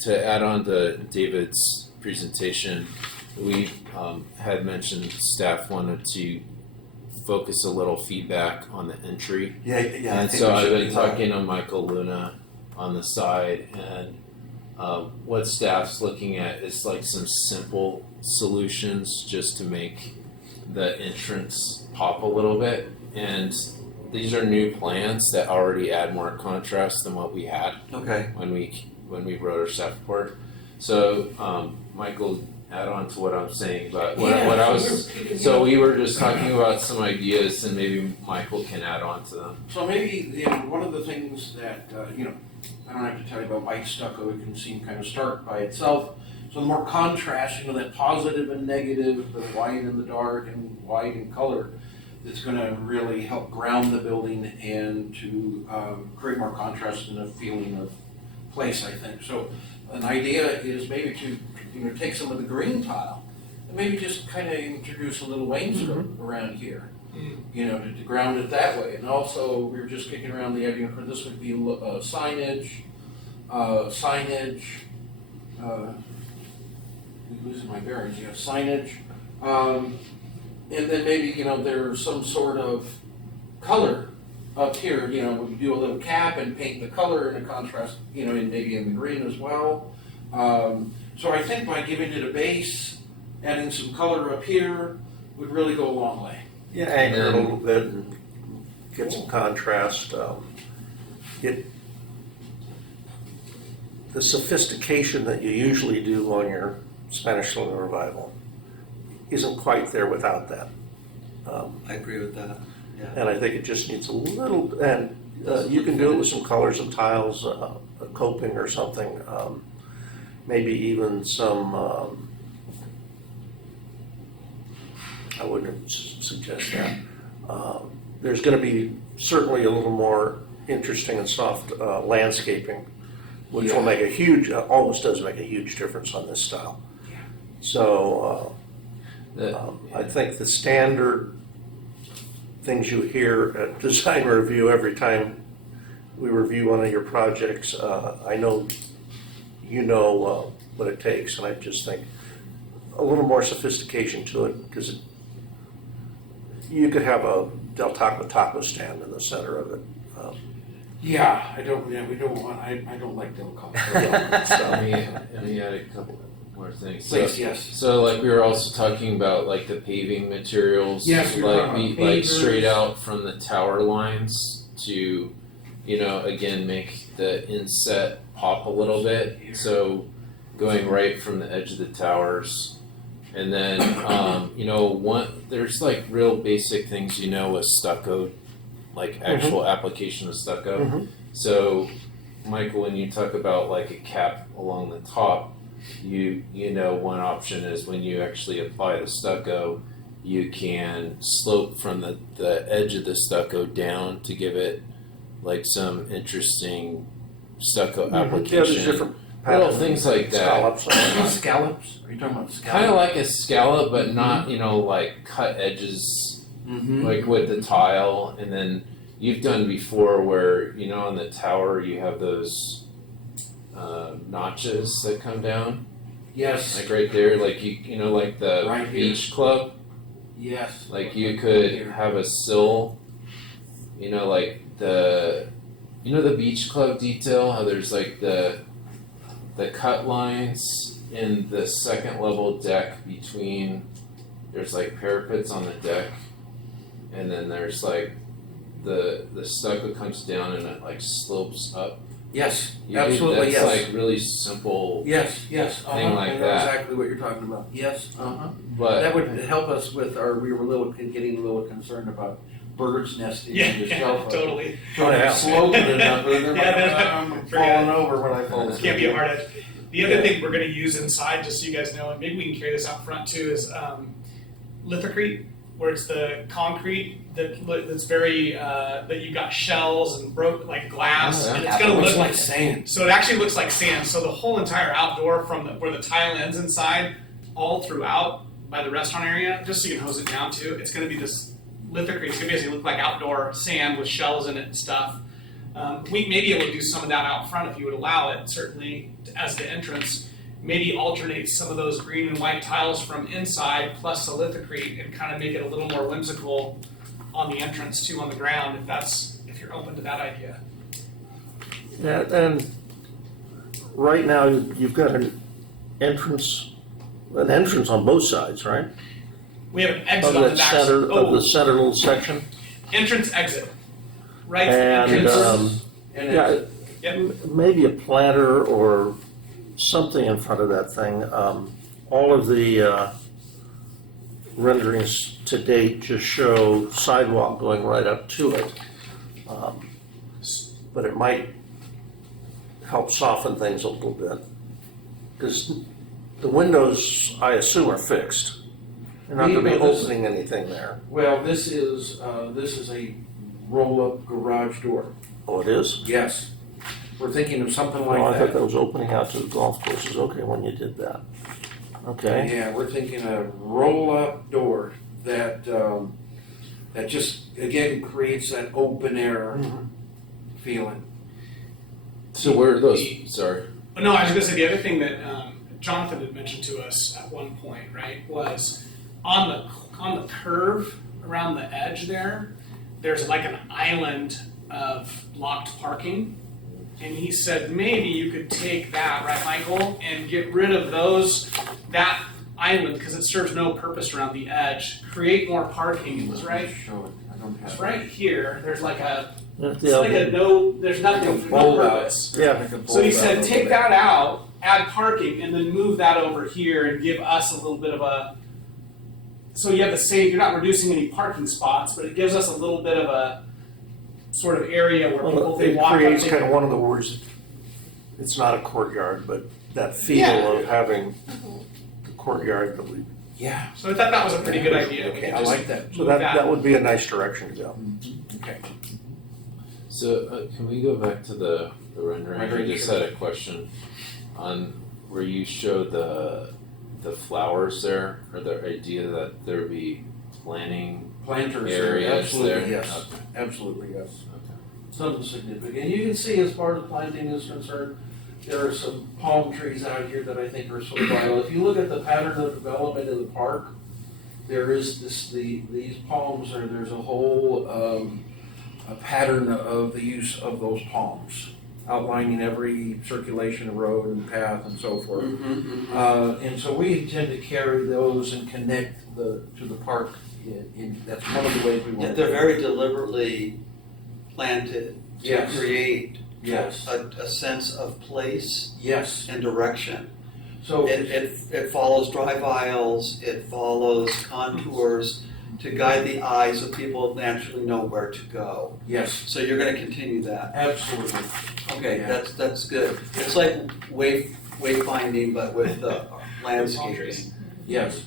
to add on to David's presentation, we had mentioned staff wanted to focus a little feedback on the entry. Yeah. I And think so we I've should been do that. talking to Michael Luna on the side, and what staff's looking at is like some simple solutions just to make the entrance pop a little bit. And these are new plans that already add more contrast than what we had Okay. when we wrote our staff report. So Michael, add on to what I'm saying, but what I was, so we were just talking about some ideas, and maybe Michael can add on to them. So maybe, you know, one of the things that, you know, I don't have to tell you about white stucco, it can seem kind of stark by itself. So the more contrast, you know, that positive and negative, the white and the dark and white and color, it's gonna really help ground the building and to create more contrast and a feeling of place, I think. So an idea is maybe to, you know, take some of the green tile and maybe just kind of introduce a little wainscot around here. You know, to ground it that way. And also, we were just kicking around the idea for this would be signage, losing my bearings, yeah, signage. And then maybe, you know, there's some sort of color up here, you know, we do a little cap and paint the color in a contrast, you know, and maybe in the green as well. So I think by giving it a base, adding some color up here would really go a long way. Yeah, anchor it a little bit and get some contrast. The sophistication that you usually do on your Spanish Luna revival isn't quite there without that. I agree with that. Yeah. And I think it just needs a little, and you can do it with some colors and tiles, a coping or something, maybe even some, I wouldn't suggest that. There's going to be certainly a little more interesting and soft landscaping, which will make a huge, almost does make a huge difference on this style. So I think the standard things you hear at design review every time we review one of your projects, I know you know what it takes, and I just think a little more sophistication to it, because you could have a Del taco stand in the center of it. Yeah, we don't want, I don't like Del Taco. Let me add a couple more things. Please, yes. So like we were also talking about like the paving materials. Yes, we were like talking about like pavers. straight out from the tower lines to, you know, again make the inset pop a little bit. So going right from the edge of the towers. And then, you know, there's like real basic things, you know, with stucco, like actual application of stucco. Mhm. So, Michael, when you talk about like a cap along the top, you know, one option is when you actually apply the stucco, you can slope from the edge of the stucco down to give it like some interesting stucco Yeah, application. there's different Little patterns, things like that. scallops. Scallops? Are you talking about scallops? Kind of like a scallop, but not, you know, like cut edges, Mm-hmm. like with the tile. And then you've done before where, you know, on the tower you have those notches that come down, Yes, like right there, like you know, like the Right here. beach club. yes. Like you could have a sill, you know, like the beach club detail, how there's like the cut lines in the second level deck between, there's like parapets on the deck, and then there's like the stucco comes down and it like slopes up. Yes, You absolutely, that's yes. like really simple, Yes, yes. thing like I know that. exactly what you're talking about. Yes, but That would help us with we were getting a little concerned about bird's nesting Yeah, on yourself. totally. Oh, yeah. Sloping it up, and then Yeah, I'm falling over when I fall asleep. Can't be a hard edge. The other thing we're gonna use inside, just so you guys know, and maybe we can carry this out front too, is lithocrete, where it's the concrete that's very that you've got shells and like glass, Oh, yeah. and it's gonna It looks look like sand. So it actually looks like sand. So the whole entire outdoor from where the tile ends inside, all throughout by the restaurant area, just so you can hose it down too, it's gonna be this lithocrete. It's gonna basically look like outdoor sand with shells in it and stuff. We may be able to do some of that out front if you would allow it, certainly as the entrance. Maybe alternate some of those green and white tiles from inside plus the lithocrete and kind of make it a little more whimsical on the entrance too on the ground if you're open to that idea. Yeah, and right now you've got an entrance on both sides, right? We have an Of exit on the that back. center, of Oh, the center little section. entrance exit. Right And, entrance. And Yeah, it's, maybe a planter or something in front of that thing. All of the renderings to date just show sidewalk going right up to it. But it might help soften things a little bit. Because the windows, I assume, are fixed. You're not going to be opening anything there. well, this is a roll-up garage door. Oh, it is? Yes. We're thinking of something Oh, I like thought that. that was opening out to the golf courses. Okay, when you did that. Okay. Yeah, we're thinking a roll-up door that that just again creates that open air feeling. So where are those? Sorry. No, I was going to say the other thing that Jonathan had mentioned to us at one point, right, was on the curve around the edge there. There's like an island of blocked parking, and he said maybe you could take that, right, Michael, and get rid of that island because it serves no purpose around the edge. Create more parking. It was right. Show it. I don't have It's it. right here. There's like a. Yeah, It's like a no. There's nothing. Like a There's no bulb out. purpose. Yeah. Like a So bulb he out said, over take there. that out, add parking, and then move that over here and give us a little bit of a. So you have the same. You're not reducing any parking spots, but it gives us a little bit of a sort of area where people Well, they it walk creates up. kind of one of the words. It's not a courtyard, but that feel Yeah. of having the courtyard that we. Yeah. So I thought that was a pretty good idea. We Okay, could I just like that. So move that would be a nice direction to go. Okay. So can we go back to the rendering? I Rendering, just sure. had a question on where you showed the flowers there, or the idea that there would be planting Planters, areas absolutely, there. yes. Okay. Absolutely, yes. Okay. Something significant. You can see as far as planting is concerned, there are some palm trees out here that I think are so vital. If you look at the pattern of development in the park, there is these palms there's a whole a pattern of the use of those palms, outlining every circulation road and path and so forth. And so we intend to carry those and connect to the park. That's one of the ways we want Yeah, to. they're very deliberately planted to Yes. create Yes. a sense of place Yes. and direction. So It follows drive aisles, it follows contours to guide the eye so people naturally know where to go. yes, So you're gonna continue that. absolutely. Okay, Yeah. that's good. It's like wayfinding, but with landscaping. Yes.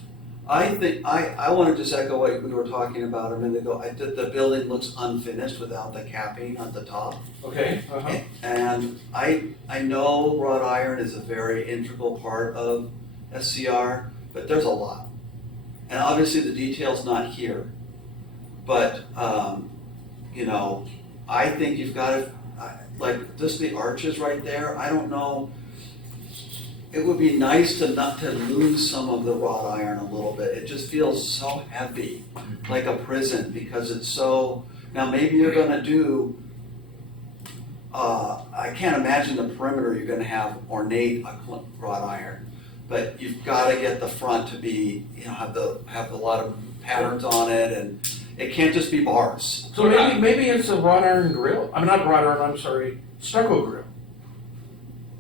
I think, I want to just echo what we were talking about a minute ago. The building looks unfinished without the capping at the top. Okay. Uh-huh. And I know wrought iron is a very integral part of SCR, but there's a lot. And obviously the detail's not here. But, I think you've got to, like just the arches right there, I don't know. It would be nice to not to lose some of the wrought iron a little bit. It just feels so heavy, like a prison, because it's so. Now maybe you're gonna do. I can't imagine the perimeter you're gonna have ornate wrought iron, but you've got to get the front to be, have a lot of patterns on it, and it can't just be bars. So maybe it's a wrought iron grill. I'm not wrought iron. I'm sorry, stucco grill.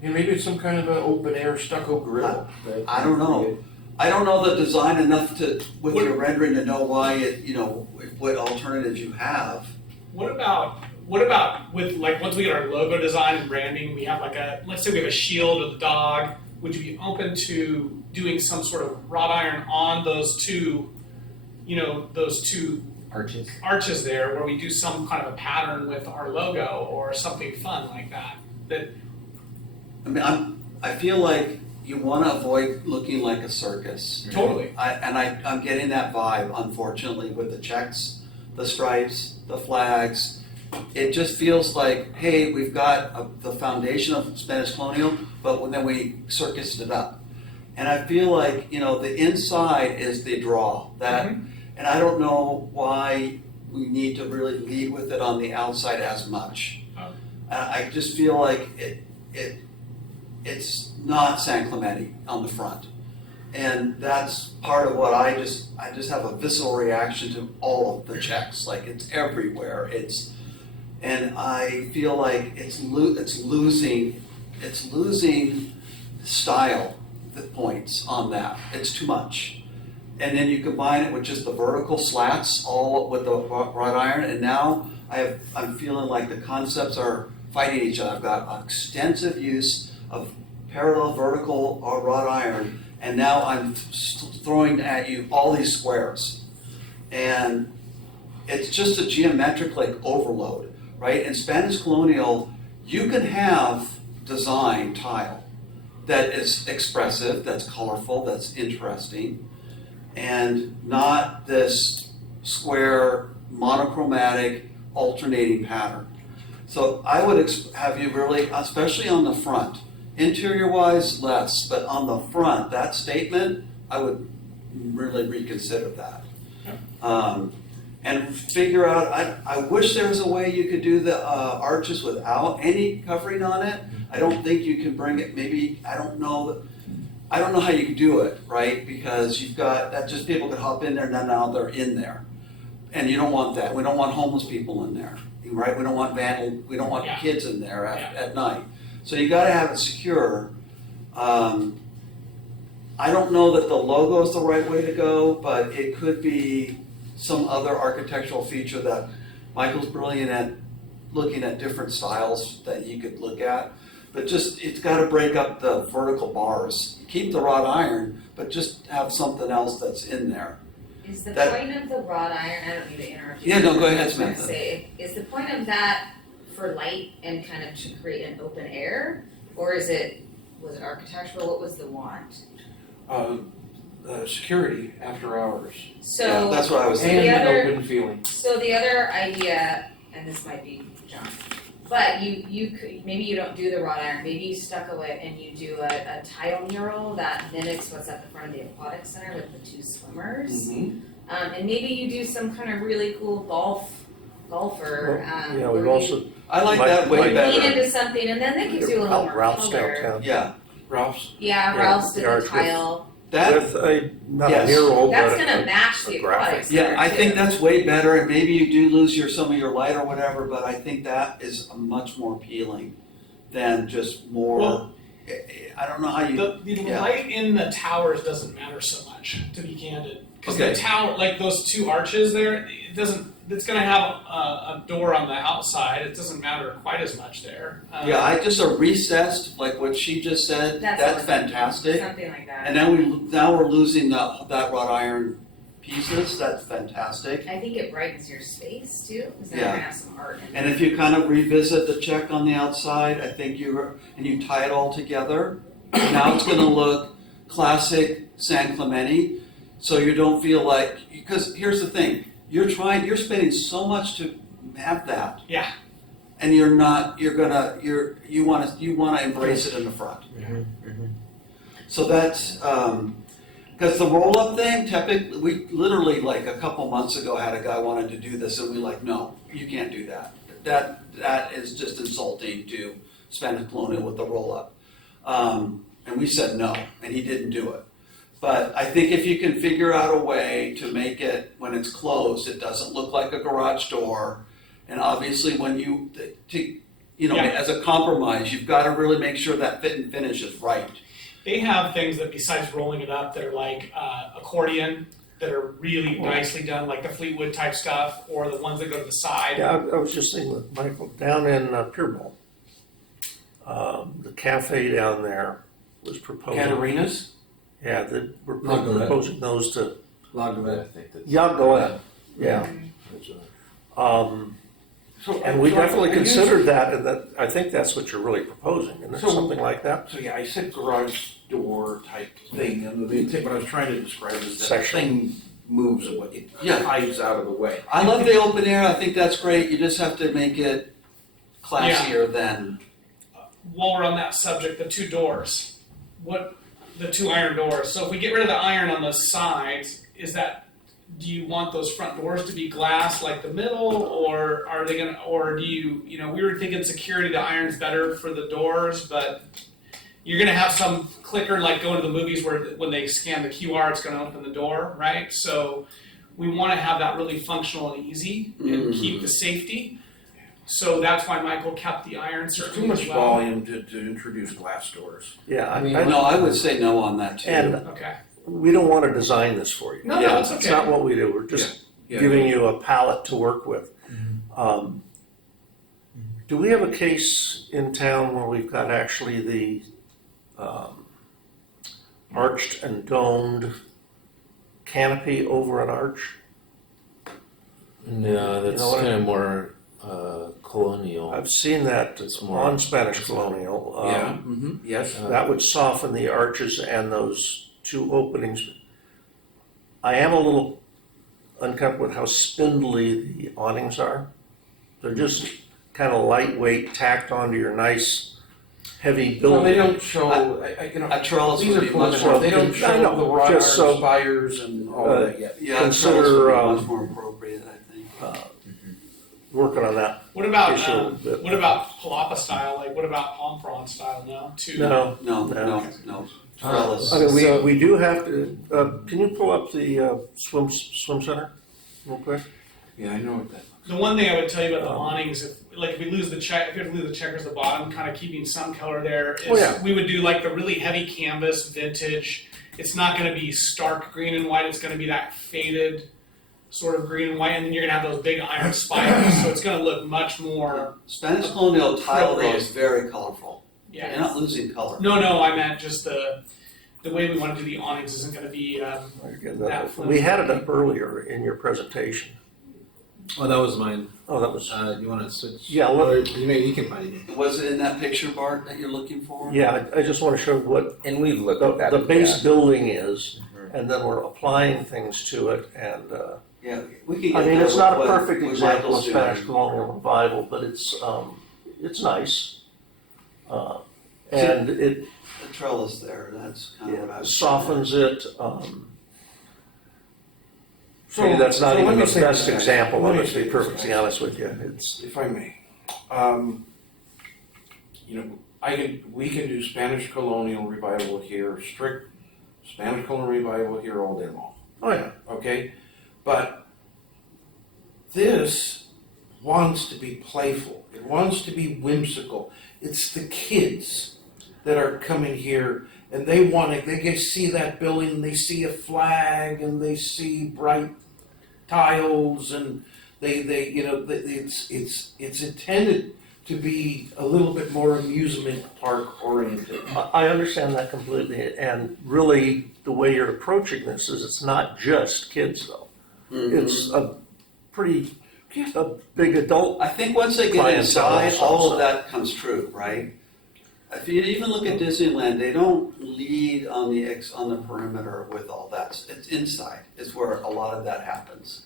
And maybe it's some kind of an open air stucco grill. I don't know. I don't know the design enough to, with your rendering, to know why it, you know, what alternatives you have. What about with like once we get our logo design and branding, we have like let's say we have a shield of the dog. Would you be open to doing some sort of wrought iron on those two arches there, where we do some kind of a pattern with our logo or something fun like that? I mean, I feel like you want to avoid looking like a circus. Totally. I'm getting that vibe, unfortunately, with the checks, the stripes, the flags. It just feels like, hey, we've got the foundation of Spanish colonial, but then we circused it up. And I feel like, you know, the inside is the draw. And I don't know why we need to really lead with it on the outside as much. I just feel like it's not San Clemente on the front. And that's part of what I just have a visceral reaction to all of the checks. Like, it's everywhere. And I feel like it's losing style points on that. It's too much. And then you combine it with just the vertical slats, all with the wrought iron, and now I'm feeling like the concepts are fighting each other. I've got extensive use of parallel vertical or wrought iron, and now I'm throwing at you all these squares. And it's just a geometric like overload. Right? In Spanish colonial, you can have design tile that is expressive, that's colorful, that's interesting, and not this square, monochromatic, alternating pattern. So I would have you really, especially on the front, interior-wise, less, but on the front, that statement, I would really reconsider that. And figure out, I wish there was a way you could do the arches without any covering on it. I don't think you can bring it, maybe, I don't know how you can do it, right? Because you've got, that just people could hop in there and then now they're in there. And you don't want that. We don't want homeless people in there, right? We don't want kids in there at night. So you gotta have it secure. I don't know that the logo is the right way to go, but it could be some other architectural feature that Michael's brilliant at looking at different styles that you could look at. But just, it's got to break up the vertical bars. Keep the wrought iron, but just have something else that's in there. Is the point of the wrought iron, I don't need to interrupt you. Yeah, no, go ahead, I was gonna Samantha. say, is the point of that for light and kind of to create an open air? Or was it architectural? What was the want? Security after hours. So Yeah, that's what I was And thinking. an open feeling. So the other idea, and this might be John, but you could, maybe you don't do the wrought iron, maybe you stucco it and you do a tile mural that mimics what's at the front of the aquatic center with the two swimmers. And maybe you do some kind of really cool golfer. Yeah, we've also, I like that way lean better. into something, and then that gives you a little more Ralph's color. downtown. Yeah, Ralph's. Yeah, Yeah, Ralph's the did the arch with- tile. that, with a, not Yes. a mural, That's but gonna match a the graphic. aquatic center yeah, I too. think that's way better, and maybe you do lose some of your light or whatever, but I think that is much more appealing than just more, Well, I don't know how you, The yeah. light in the towers doesn't matter so much, to be candid. Because Okay. the tower, like those two arches there, it's gonna have a door on the outside. It doesn't matter quite as much there. Yeah, I just a recessed, like what she just said, That's that's what- fantastic. Something like that. And now we're losing that wrought iron pieces, that's fantastic. I think it brightens your space too, because then Yeah. you're gonna have some art in And it. if you kind of revisit the check on the outside, I think you tie it all together, now it's gonna look classic San Clemente. So you don't feel like, because here's the thing, you're spending so much to have that. Yeah. And you wanna embrace it in the front. So that's, because the roll-up thing, we literally like a couple months ago had a guy wanted to do this, and we like, no, you can't do that. That is just insulting to Spanish colonial with the roll-up. And we said no, and he didn't do it. But I think if you can figure out a way to make it, when it's closed, it doesn't look like a garage door. And obviously when Yeah. as a compromise, you've got to really make sure that fit and finish is right. They have things that besides rolling it up that are like accordion, that are really nicely done, like the Fleetwood type stuff, or the ones that go to the side. Yeah, I was just thinking with Michael, down in Piermont, the cafe down there was proposing. Catarinas? Yeah, we're Lagoette. proposing those to, I think that's. Yagoa, yeah. And we definitely considered that, and that, I think that's what you're really proposing, isn't it, So- something like that? So yeah, I said garage door type thing, and what I was trying to describe is that Section. thing moves away, it Yeah. hides out of the way. I love the open air, I think that's great, you just have to make it classier than, While we're on that subject, the two doors, the two iron doors. So if we get rid of the iron on the sides, do you want those front doors to be glass like the middle, or are they gonna, or do you, we were thinking security, the iron's better for the doors, but you're gonna have some clicker like going to the movies where when they scan the QR, it's gonna open the door, right? So we wanna have that really functional and easy and keep the safety. So that's why Michael kept the iron There's too certainly much as well. volume to introduce glass doors. Yeah, I mean, no, I would say no on that too. and Okay. we don't want to design this for you. No, it's okay. It's not what we do, we're just Yeah. giving you a palette to work with. Do we have a case in town where we've got actually the arched and domed canopy over an arch? No, that's You know what I- kind of more colonial. I've seen that It's more- on Spanish Colonial. Yeah, yes. That would soften the arches and those two openings. I am a little uncomfortable with how spindly the awnings are. They're just kind of lightweight, tacked onto your nice, heavy Well, building. they don't show, A trellis these would are be much preliminary, more, they don't I show know, the wrought just so- iron spires and all of that yet. yeah, a trellis Consider, would be much more appropriate, I think. Working on that What about issue a bit. what about palapa style? Like what about palm prawn style? No, No, No. Trellis. I mean, So- we do have to, can you pull up the swim center real quick? Yeah, I know what that. The one thing I would tell you about the awnings, if we lose the if we lose the checkers at the bottom, kind of keeping some color there, is Oh, yeah. we would do like the really heavy canvas vintage. It's not going to be stark green and white. It's going to be that faded sort of green and white, and then you're going to have those big iron spires. So it's going to look much more. Spanish colonial tile though is very colorful. You're Yeah. not losing color. No. I meant just the way we want to do the awnings isn't going to be. We had it up earlier in your presentation. Oh, that was mine. Oh, that was, You want to switch? yeah, Or you can find it. Was it in that picture, Bart, that you're looking for? yeah, I just want to show what And we've looked at that. the in base past. building is, and then we're applying things to it, and, Yeah, we can get I mean, that it's not a with perfect what example of Michael's doing. Spanish colonial revival, but it's nice. And it The trellis there, that's kind of what I was. softens it, So maybe that's not so let even me the say best this, example let of me it, to say be this, perfectly guys. honest with you, it's, If I may, we can do Spanish colonial revival here, strict Spanish colonial revival here all day long. oh yeah. Okay, but this wants to be playful. It wants to be whimsical. It's the kids that are coming here, and they want to. They get see that building, and they see a flag, and they see bright tiles, and it's intended to be a little bit more amusement park oriented. I understand that completely, and really, the way you're approaching this is it's not just kids though. It's a pretty, a big adult. I think once they get Clientele inside, also, all so. of that comes true, right? If you even look at Disneyland, they don't lead on the perimeter with all that. It's inside is where a lot of that happens.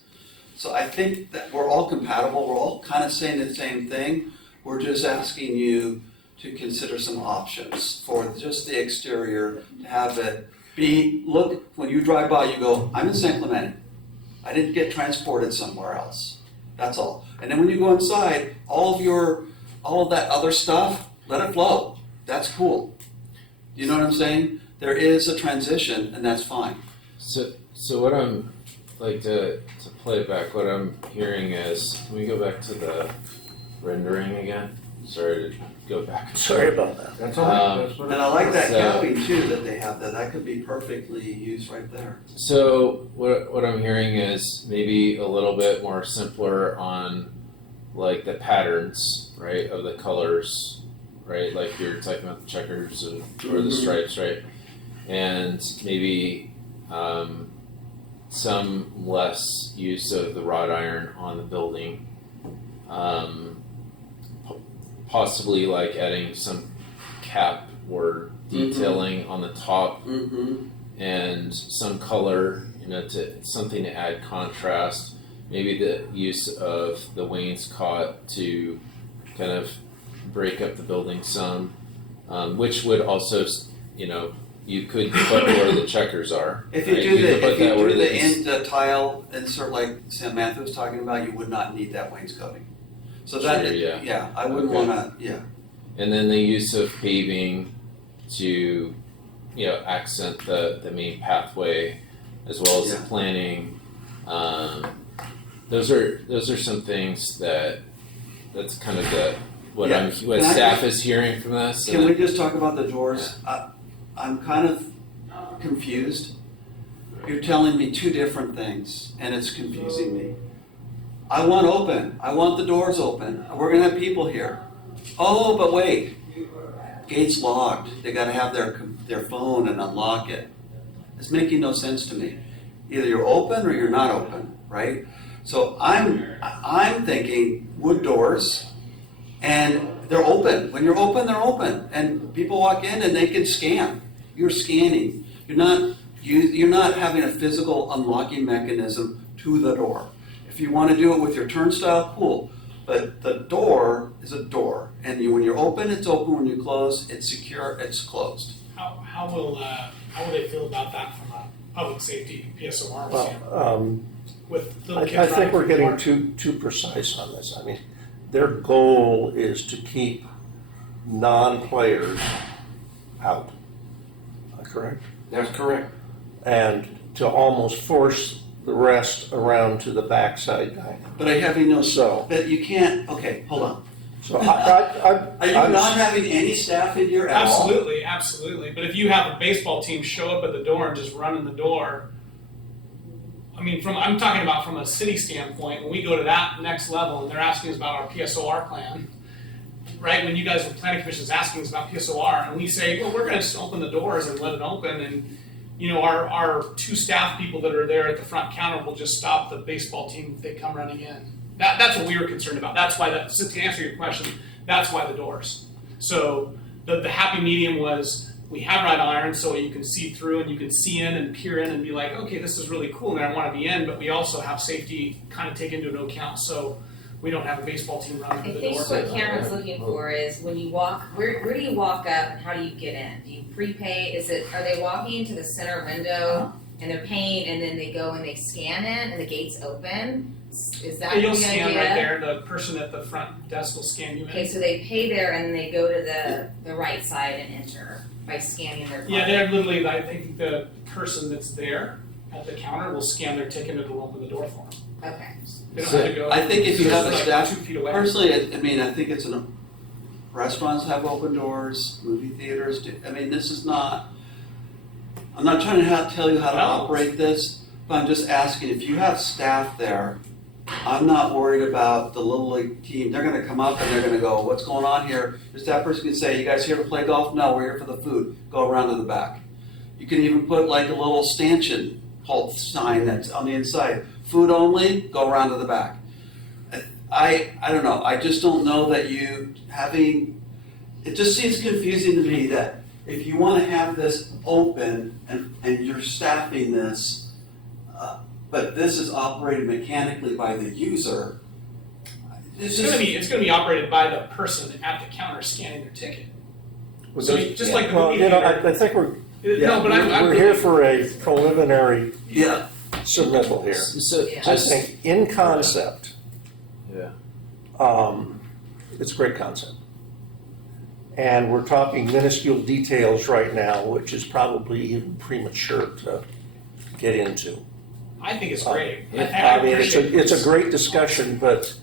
So I think that we're all compatible. We're all kind of saying the same thing. We're just asking you to consider some options for just the exterior, to have it look, when you drive by, you go, I'm in San Clemente. I didn't get transported somewhere else. That's all. And then when you go inside, all of that other stuff, let it flow. That's cool. You know what I'm saying? There is a transition, and that's fine. So what I'm like to play back, what I'm hearing is, can we go back to the rendering again? Sorry to go back. and Sorry forth. about that. That's all right. Um, That's what And I like that So- capping too that they have, that could be perfectly used right there. So what I'm hearing is maybe a little bit more simpler on like the patterns, right, of the colors, right? Like you're talking about the checkers or the stripes, right? And maybe some less use of the wrought iron on the building. Possibly like adding some cap or detailing on the top Mm-hmm. and some color, to something to add contrast. Maybe the use of the wainscot to kind of break up the building some, which would also, you could put where the checkers are. If you right? do could the, put if you that where do the- the tile insert like Sam Matthew was talking about, you would not need that wainscoting. So that, Sure, yeah. I wouldn't Okay. wanna, yeah. And then the use of paving to, accent the main pathway, as well as the Yeah. planning. Those are some things that's kind of what Yeah. what Can I staff just- is hearing from this. Can we just talk about the doors? I'm kind of confused. You're telling me two different things, and it's confusing me. I want open. I want the doors open. We're gonna have people here. Oh, but wait. Gate's locked. They gotta have their phone and unlock it. It's making no sense to me. Either you're open or you're not open, right? So I'm thinking wood doors, and they're open. When you're open, they're open, and people walk in and they can scan. You're scanning. You're not having a physical unlocking mechanism to the door. If you want to do it with your turnstile, cool. But the door is a door, and when you're open, it's open. When you close, it's secure. It's closed. How will they feel about that from a public safety PSOR standpoint? Well, With little I kids think we're running getting through too precise on this. I mean, their goal is to keep non-players out, correct? That's correct. And to almost force the rest around to the backside dining. But I have no. So- But you can't. Okay, hold on. So Are you not having any staff in here at all? Absolutely. But if you have a baseball team show up at the door and just run in the door, I mean, I'm talking about from a city standpoint, when we go to that next level and they're asking us about our PSOR plan, right? When you guys, the planning commission is asking us about PSOR, and we say, well, we're gonna just open the doors and let it open, and our two staff people that are there at the front counter will just stop the baseball team if they come running in. That's what we were concerned about. That's why to answer your question, that's why the doors. So the happy medium was we have wrought iron so you can see through and you can see in and peer in and be like, okay, this is really cool and I want to be in, but we also have safety kind of taken into account so we don't have a baseball team running I through the think door. what Cameron's looking for is when you walk, where do you walk up and how do you get in? Do you prepay? Are they walking into the center window and they're paying and then they go and they scan in and the gate's open? Is that Yeah, you'll the scan idea? right there. The person at the front desk will scan you in. Okay, so they pay there and then they go to the right side and enter by scanning their card. Yeah, they're literally, I think the person that's there at the counter will scan their ticket and it'll open the door for them. Okay. They don't have to go. I think if you have a like staff, 2 feet away. personally, I think it's restaurants have open doors, movie theaters do. I mean, this is not, I'm not trying to tell you how to No. operate this, but I'm just asking, if you have staff there, I'm not worried about the Little League team. They're gonna come up and they're gonna go, what's going on here? The staff person can say, you guys here to play golf? No, we're here for the food. Go around to the back. You can even put like a little stanchion sign that's on the inside. Food only, go around to the back. I don't know, I just don't know that it just seems confusing to me that if you wanna have this open and you're staffing this, but this is operated mechanically by the user. It's gonna be operated by the person at the counter scanning their ticket. So just like the Well, movie you know, theater. I think No, but I'm we're really- here for a preliminary Yeah. submittal here. So Yeah. I just think in concept, yeah. it's a great concept. And we're talking minuscule details right now, which is probably even premature to get into. I think it's great. I mean, appreciate it's a this. great discussion, but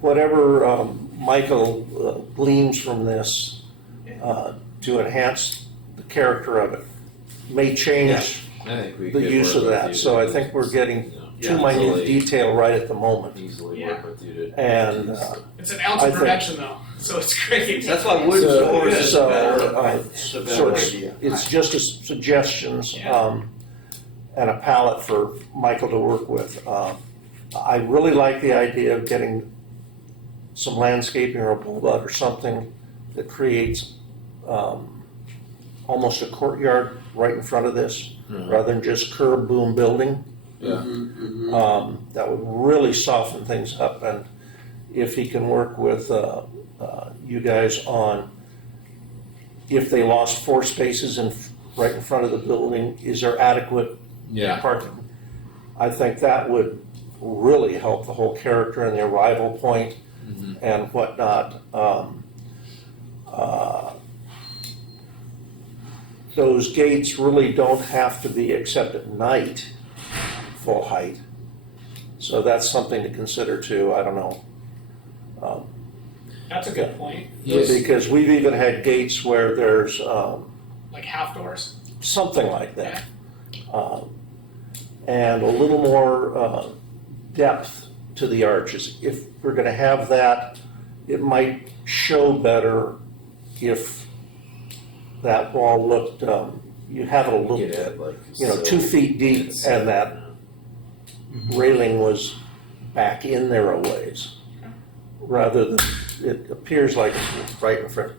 whatever Michael gleans from this to enhance the character of it may change I think we the could use work of with that. you So to I do think we're this, getting you know, too minute easily- detail right at the moment. Easily Yeah. work with you to. And It's an ounce I of think- prevention though, so it's great. That's why wood So- floors is so, better. It's a So better it's, idea. it's just as suggestions and a palette for Michael to work with. I really like the idea of getting some landscaping or a boulevard or something that creates almost a courtyard right in front of this, Mhm. rather than just curb boom building. Yeah. That would really soften things up, and if he can work with you guys on, if they lost 4 spaces right in front of the building, is there adequate Yeah. parking? I think that would really help the whole character and the arrival point Mhm. and whatnot. Those gates really don't have to be, except at night, full height. So that's something to consider too, I don't know. That's a good point, Yes. Because we've even had gates where there's like half doors. something like that. And a little more depth to the arches. If we're gonna have that, it might show better if that wall looked, you have it a little Get bit, it, like, 2 feet deep, and that railing was back in there a ways. Rather than, it appears like it's right in front.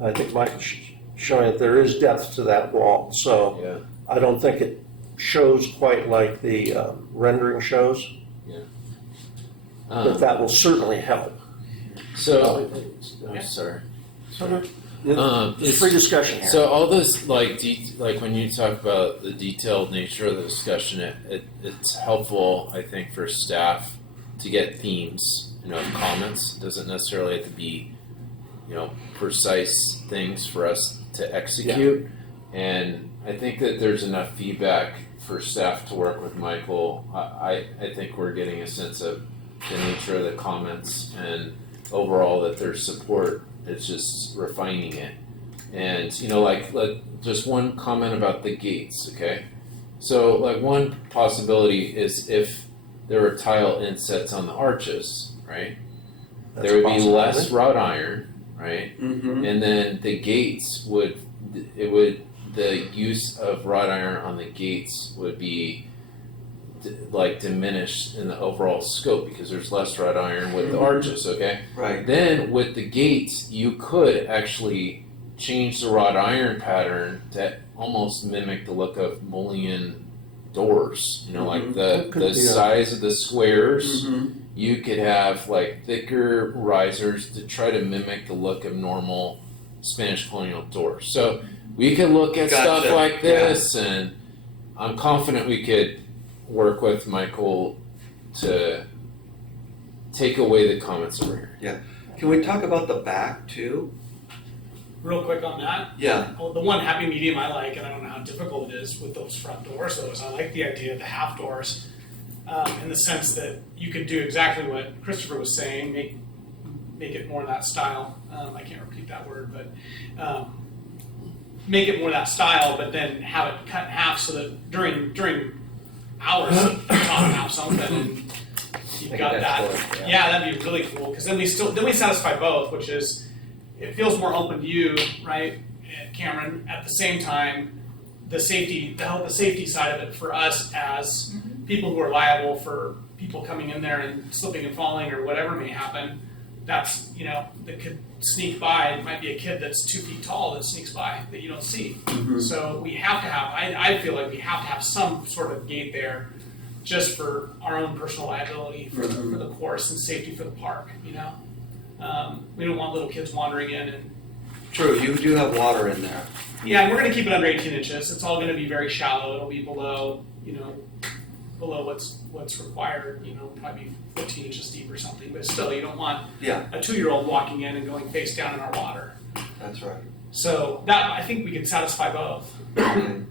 I think Mike's showing that there is depth to that wall, so Yeah. I don't think it shows quite like the rendering shows, but that will certainly help. So, I'm sorry. It's free discussion here. So all those like when you talk about the detailed nature of the discussion, it's helpful, I think, for staff to get themes, comments. It doesn't necessarily have to be, precise things for us to execute. And I think that there's enough feedback for staff to work with Michael. I think we're getting a sense of the nature of the comments and overall that there's support. It's just refining it. And, just one comment about the gates, okay? So, one possibility is if there were tile insets on the arches, right? That's There would a be possibility. less wrought iron, right? Mm-hmm. And then the gates the use of wrought iron on the gates would be diminished in the overall scope because there's less wrought iron with the arches, okay? Right. Then with the gates, you could actually change the wrought iron pattern to almost mimic the look of mullion doors. Like That could the be size of the squares. Mm-hmm. You could have thicker risers to try to mimic the look of normal Spanish colonial doors. So we could look at stuff Gotcha. like this, and I'm confident we could work with Michael to take away the comments over here. Can we talk about the back too? Real quick on that, Yeah. well, the one happy medium I like, and I don't know how difficult it is with those front doors, though, is I like the idea of the half doors, in the sense that you could do exactly what Christopher was saying, make it more that style. I can't repeat that word, but make it more that style, but then have it cut in half so that during hours, you top half something, and you've Make got it that. cool, Yeah, that'd be really cool, because then we satisfy both, which is, it feels more open view, right, Cameron? At the same time, the safety side of it for us as people who are liable for people coming in there and slipping and falling or whatever may happen. That's that could sneak by. It might be a kid that's 2 feet tall that sneaks by that you don't see. Mm-hmm. So we have to have. I feel like we have to have some sort of gate there, just for our own personal liability for the course and safety for the park. We don't want little kids wandering in and. True, you do have water in there. Yeah, and we're going to keep it under 18 inches. It's all going to be very shallow. It'll be below what's required. Probably 15 inches deep or something. But still, you don't want Yeah, a 2-year-old walking in and going face down in our water. that's right. So that I think we can satisfy both. Okay.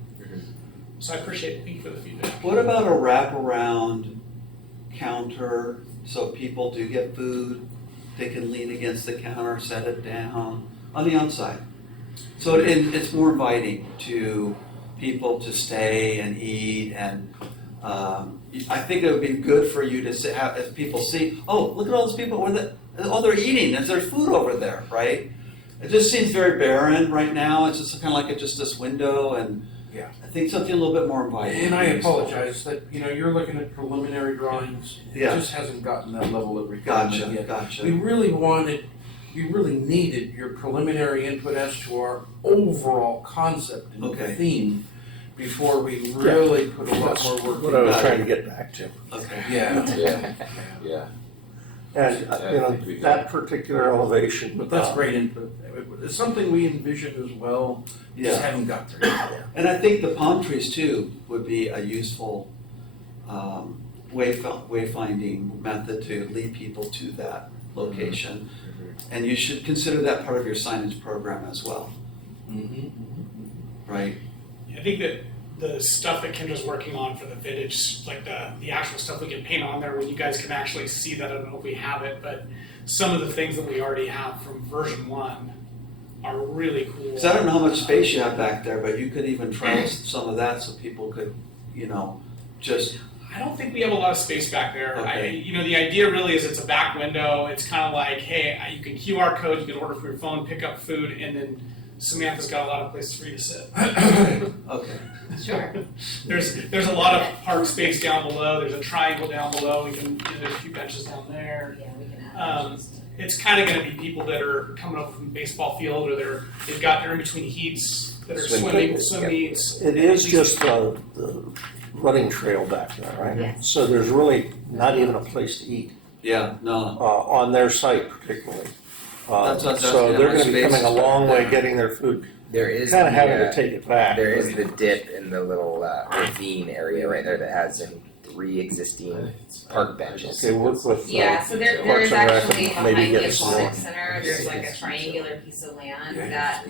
So I appreciate it. Thank you for the feedback. What about a wraparound counter so people do get food, they can lean against the counter, set it down on the outside. So it's more inviting to people to stay and eat, and I think it would be good for you to have, if people see, oh, look at all those people, they're eating, there's food over there, right? It just seems very barren right now. It's just kind of like just this window, and Yeah. I think something a little bit more inviting. And I apologize that, you're looking at preliminary drawings. It Yeah. just hasn't gotten that level of refinement Gotcha, yet. We gotcha. really needed your preliminary input as to our overall concept and Okay. theme before we really put a lot more work What I was Got it. trying to get back to. Okay. Yeah. Yeah. And, I think we got that particular elevation. But that's great input. It's something we envisioned as well, just Yeah. haven't got there yet. And I think the palm trees too would be a useful wayfinding method to lead people to that location. And you should consider that part of your signage program as well, right? I think that the stuff that Kendra's working on for the vintage, like the actual stuff we can paint on there, when you guys can actually see that, I don't know if we have it, but some of the things that we already have from version 1 are really cool. Because I don't know how much space you have back there, but you could even try some of that so people could, just, I don't think we have a lot of space back there. Okay. The idea really is it's a back window. It's kind of like, hey, you can QR code, you can order from your phone, pick up food, and then Samantha's got a lot of places for you to sit. okay. Sure. There's a lot of park space down below. There's a triangle down below. There's a few benches down there. Yeah, we can add. It's kind of going to be people that are coming up from the baseball field, or they're in between heats that are swim meets. It is just the running trail back there, right? Yes. So there's really not even a place to eat, Yeah, no. on their site particularly. That's So they're much gonna be space coming a is long back way there. getting their food, There is kinda having the, to take it back. there is the dip in the little ravine area right there that has some pre-existing park benches. Okay, work with. Yeah, so there Parks is and Rec actually and maybe behind the get some more. aquatic center, there's like a triangular piece of land that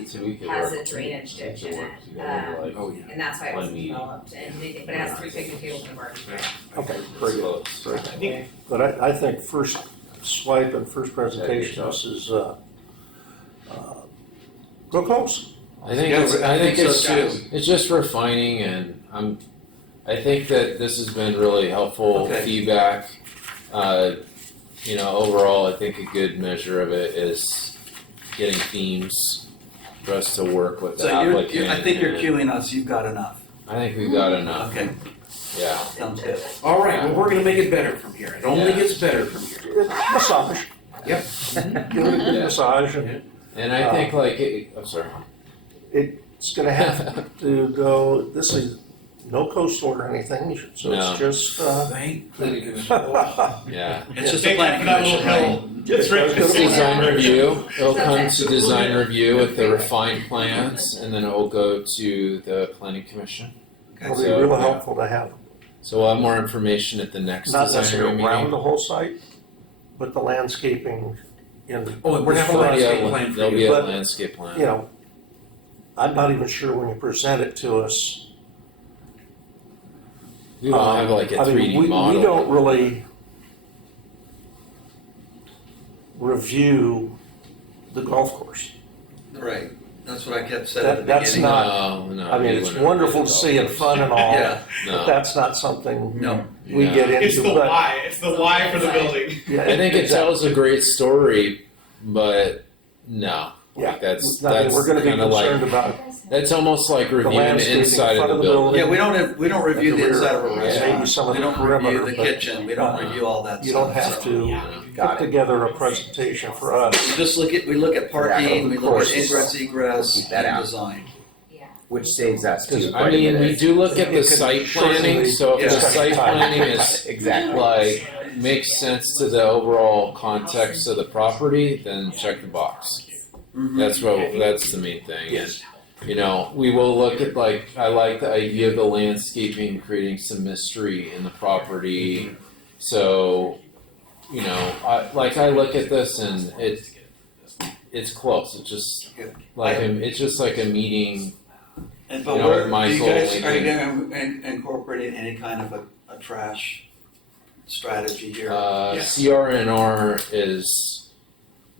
has a drainage ditch in it. Oh, yeah. And that's why it When was we- developed, but it has 3 picnic tables and a barbecue. Okay, very good. Very I good. think But I think first swipe and first presentation, this is, real close. I think Yeah, I think so it's too. it's just refining, and I think that this has been really helpful Okay. feedback. Overall, I think a good measure of it is getting themes for us to work with the So applicant. I think you're and queuing us, you've got enough. I think we've got enough. Okay, Yeah. sounds good. All right, well, we're gonna make it better from here. It only Yeah. gets better from here. Massage. Yep. Give it a good Yeah. massage, and And I think I'm sorry. it's gonna have to go, this is no coastal or anything, so No. it's just, Thank goodness. Yeah. It's just a thank you planning for that little commission, right? hill. It's right. It's gonna be Design review. It'll come to design review with the refined plans, and then it will go to the planning commission. it'll be So, real yeah. helpful to have. So we'll have more information at the next Not design necessarily review around meeting. the whole site, but the landscaping in. Oh, and we're having a front. landscape plan for There'll you. be a But, landscape plan. I'm not even sure when you present it to us. We don't have like a I mean, 3D model. We don't really review the golf course. Right, that's what I kept saying at the That's beginning. not- No, I mean, we it's wouldn't wonderful do to golf see and course. fun and all, Yeah, but No. that's not something no, we Yeah. get into. It's the but- why. It's the why for the building. Yeah, I think it exactly. tells a great story, but no. Yeah, Like that's I mean, we're gonna be kind of concerned like about that's almost like reviewing the landscaping inside in front of the building. yeah, we don't review At the the rear, inside of a yeah, restaurant. maybe some of We the don't perimeter, review the but, kitchen, we don't review all that you stuff. don't have so. to Yeah. put together a presentation for us. We just we look at parking, we of look at course. ingress, egress, Keep that and out. design. Which saves us too. I mean, we do look at the It could site shorten planning, the so if the discussion site time. planning is Exactly. like makes sense to the overall context of the property, then check the box. Mhm. That's the main thing. Yes. We will look at I like the idea of the landscaping creating some mystery in the property. So, I look at this and it's close. It's just it's just like a meeting. And but You know, where, Michael, are you we gonna incorporate any kind of a trash strategy here? Yes. CRNR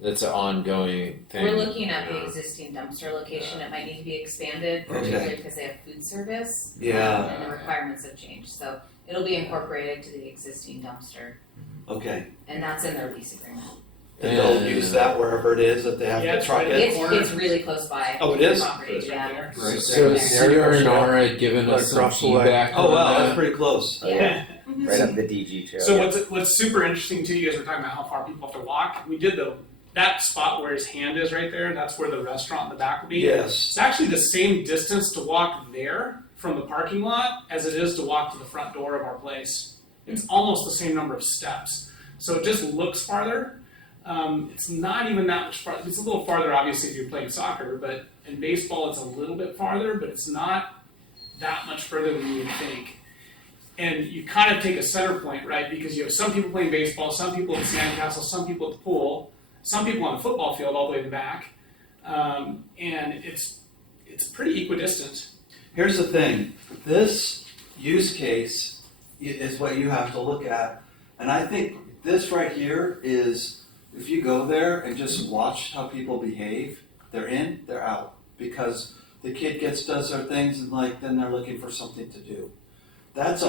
that's an ongoing thing. We're looking at you the know. existing dumpster location, it might need to be expanded, Okay. particularly because they have food service. Yeah. And the requirements have changed, so it'll be incorporated to the existing dumpster, Okay, and that's in their lease agreement. and they'll use that wherever it is that they have Yeah, to it's truck right it? at the It's, corner. it's really close by. Oh, it is? Property, It's right yeah. there. Right So there. CRNR had given Like us some across the way. feedback. Oh, on wow, that. that's pretty close. Yeah. Right up the DG trail. So what's super interesting too, you guys were talking about how far people have to walk. We did that spot where his hand is right there, that's where the restaurant in the back will be. Yes, It's actually the same distance to walk there from the parking lot as it is to walk to the front door of our place. It's almost the same number of steps. So it just looks farther. It's not even that much farther. It's a little farther, obviously, if you're playing soccer, but in baseball, it's a little bit farther, but it's not that much further than you would think. And you kind of take a center point, right? Because you have some people playing baseball, some people at Sandcastle, some people at the pool, some people on the football field all the way in the back. And it's pretty equidistant. here's the thing, this use case is what you have to look at. And I think this right here is, if you go there and just watch how people behave, they're in, they're out. Because the kid does their things and then they're looking for something to do. This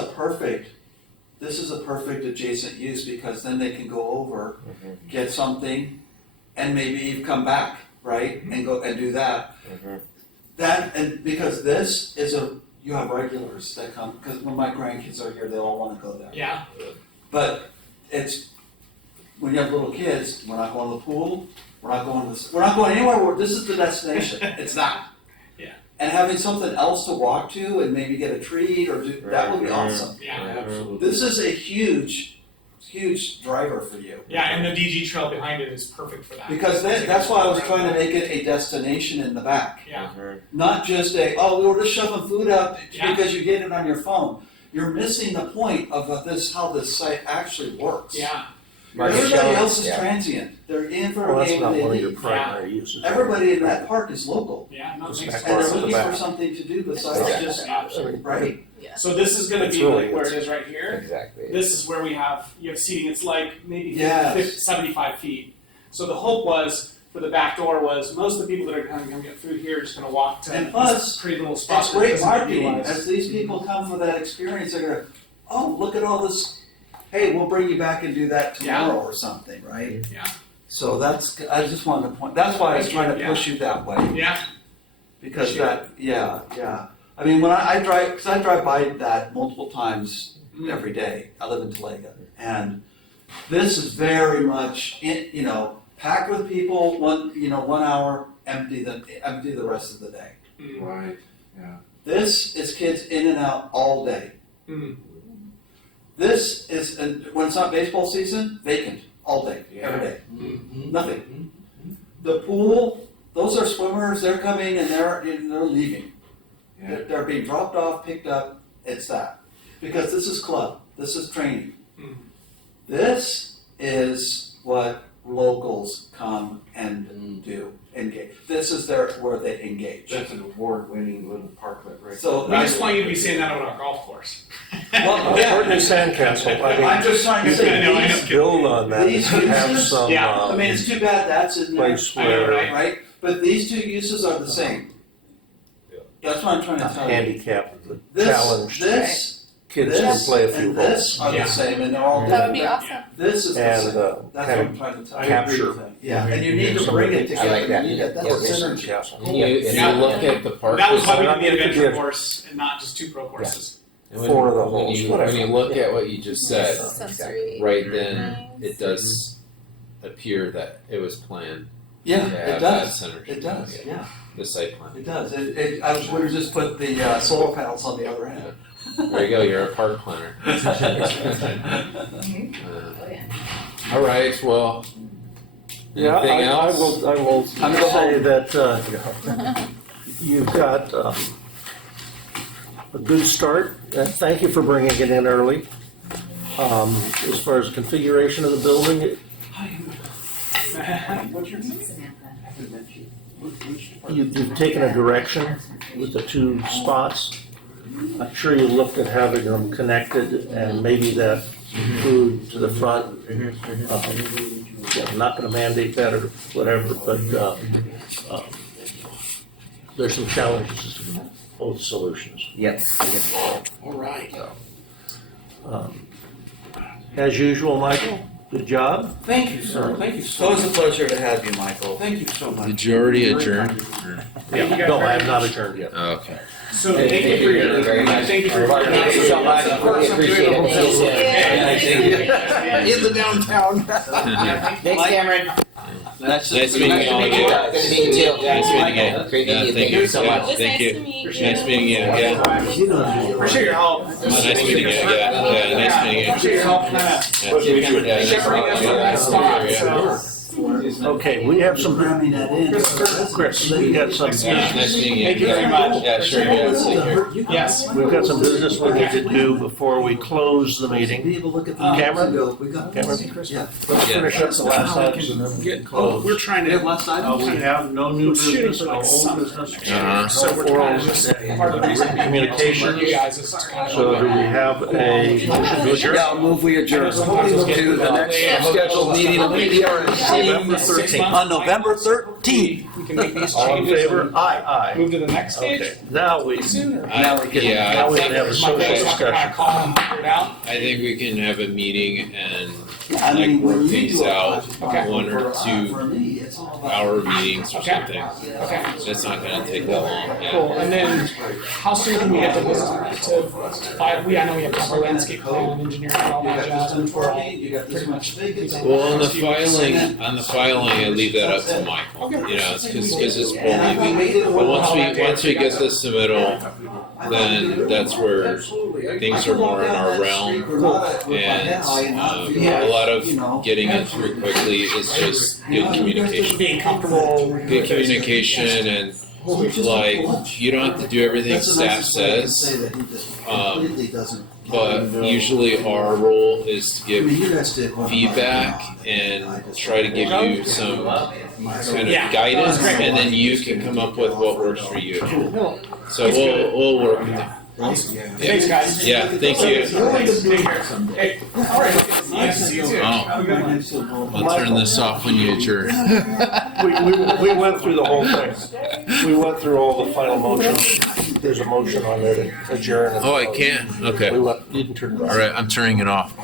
is a perfect adjacent use because then they can go over, get something, and maybe come back, right? And go and do that. And because this is you have regulars that come, because when my grandkids are here, they all want to go there. Yeah. But when you have little kids, we're not going to the pool, we're not going anywhere where this is the destination. It's not. Yeah. And having something else to walk to and maybe get a treat or that would be awesome. Yeah. Absolutely. This is a huge driver for you. Yeah, and the DG trail behind it is perfect for that. Because that's why I was trying to make it a destination in the back. Yeah. Not just we were just shoving food out Yeah. because you get it on your phone. You're missing the point of how this site actually works. Yeah. Everybody else is Yeah. transient. They're in for Well, a that's game not and one they of your leave. primary uses. Everybody in that park is local. Yeah, no, It's makes back sense. And Park they're in the looking for back. something to do besides Yeah. just, Absolutely. right? So this is going to It's be really- like where it is right here. Exactly. This is where you have seating. It's like maybe Yes. 50, 75 feet. So the hope was for the back door was most of the people that are going to come get food here are just going to walk to And plus, this pretty little spot. It's that great doesn't get marketing. utilized. As these people come for that experience, they're going to, oh, look at all this. Hey, we'll bring you back and do that tomorrow or something, right? Yeah. So I just wanted to point, that's why I was trying to Yeah. push you that way. Yeah. Because Sure. yeah. I mean, when I drive, because I drive by that multiple times Mm. every day. I live in Talega. And this is very much, packed with people, 1 hour, empty the rest of the day. Mm. Right. This is kids in and out all day. Mm. This is, when it's not baseball season, vacant all day, every day. Mm-hmm. Nothing. The pool, those are swimmers, they're coming and they're leaving. Yeah. They're being dropped off, picked up, it's that. Because this is club, this is training. Mm. This is what locals come and do, engage. This is where they engage. That's an award-winning little parklet right So We just want you to be saying that about our golf course. Well, Certainly Sandcastle, I'm I just trying to say, I know, I know. mean, build on that, These have uses, some, yeah, I mean, it's too bad that's in there. place I know, where right? Right? But these two uses are the same. Yeah. That's what I'm trying to tell you. handicap, This, challenged this, kids can this, play a few and this holes. are Yeah. the same, and they're all That would be different. awesome. This is the And, same. That's what kind I'm trying to tell I you. capture. Yeah, and you need to Some bring of it the- together. I like that. You need- That's Yeah, a this is- synergy. And you Yeah. look at the park. That was why we design. did the adventure Yeah. course and not just 2 pro courses. And Four of the when holes, you, whatever. when you look at what you just said, Sensory. right then, Nice. it does appear that it was planned Yeah, to it have that does. synergy. It does, yeah, The site plan. it does. I was going to just put the solar panels on the other end. There you go, you're a park planner. Oh, yeah. All right, well, Yeah, anything I else? will I'm gonna say that you've got a good start. Thank you for bringing it in early. As far as configuration of the building, What's your name? Samantha. you've taken a direction with the 2 spots. I'm sure you looked at having them connected and maybe that food to the front. Yeah, I'm not gonna mandate that or whatever, but, there's some challenges to both solutions. Yep. All right. As usual, Michael, good job. Thank you, sir. Thank you It's so always a much. pleasure to have you, Michael. Thank you so much. Did you already adjourn? Thank you guys No, I very have not much. adjourned yet. Oh, okay. So thank you for your, very much. thank you for your. Thank you so much. We appreciate it. In the downtown. Thanks, Cameron. Nice meeting you all again. Good to meet you too. Nice meeting you. Great Yeah, meeting you. thank you so much. It was Thank nice you. to meet you. Nice meeting you. Yeah. Appreciate your help. Nice meeting you. Yeah. Nice meeting you. Appreciate your help kind of Yeah. shepherding us from that spot, so. Okay, we have some, Chris, we got some, Nice meeting you. Thank you very much. Yeah, sure. Yeah. Take care. Yes. we've got some business we need to do before we close the meeting. Cameron? Cameron? Let's finish up the last items and then we can close. We're trying to. We have no new Shooting business, for no like old summer business. Uh-huh. So we're trying to just, part of the reason being Communications. you guys is to kind of. So do we have a motion to adjourn? Yeah, I'll move we adjourn to the next scheduled meeting of the November 13th. on November 13th. We can make these All in changes favor? and Aye, move to the next aye. stage Okay, now we, sooner. now we can, Yeah, now we can have a Is social my voice not gonna discussion. call and figure it out? I think we can have a meeting and I mean, work when you things do a out, project, Okay. 1 or 2 for me, it's all about. hour meetings or Okay. something. Okay. It's not gonna take that long. Cool. Yeah. And then, how soon can we get to this? I know we have to have our landscape plan and engineering and all that jazz, and we're all pretty much. Well, on the filing, I leave that up to Michael. You know, it's because it's only me. But once we get this submittal, then that's where things are more in our realm. And a lot of getting it through quickly is just good communication. Being comfortable. Good communication and like you don't have to do everything staff says. But usually our role is to give feedback and try to give you some kind of guidance, and then you can come up with what works for you. So we'll work with them. Thanks, guys. Yeah, thank you. Take care. Hey, all right. Nice to see you too. I'll turn this off when you adjourn. We went through the whole thing. We went through all the final motions. There's a motion on there to adjourn. Oh, I can. Okay. We went, you can turn it off. All right, I'm turning it off.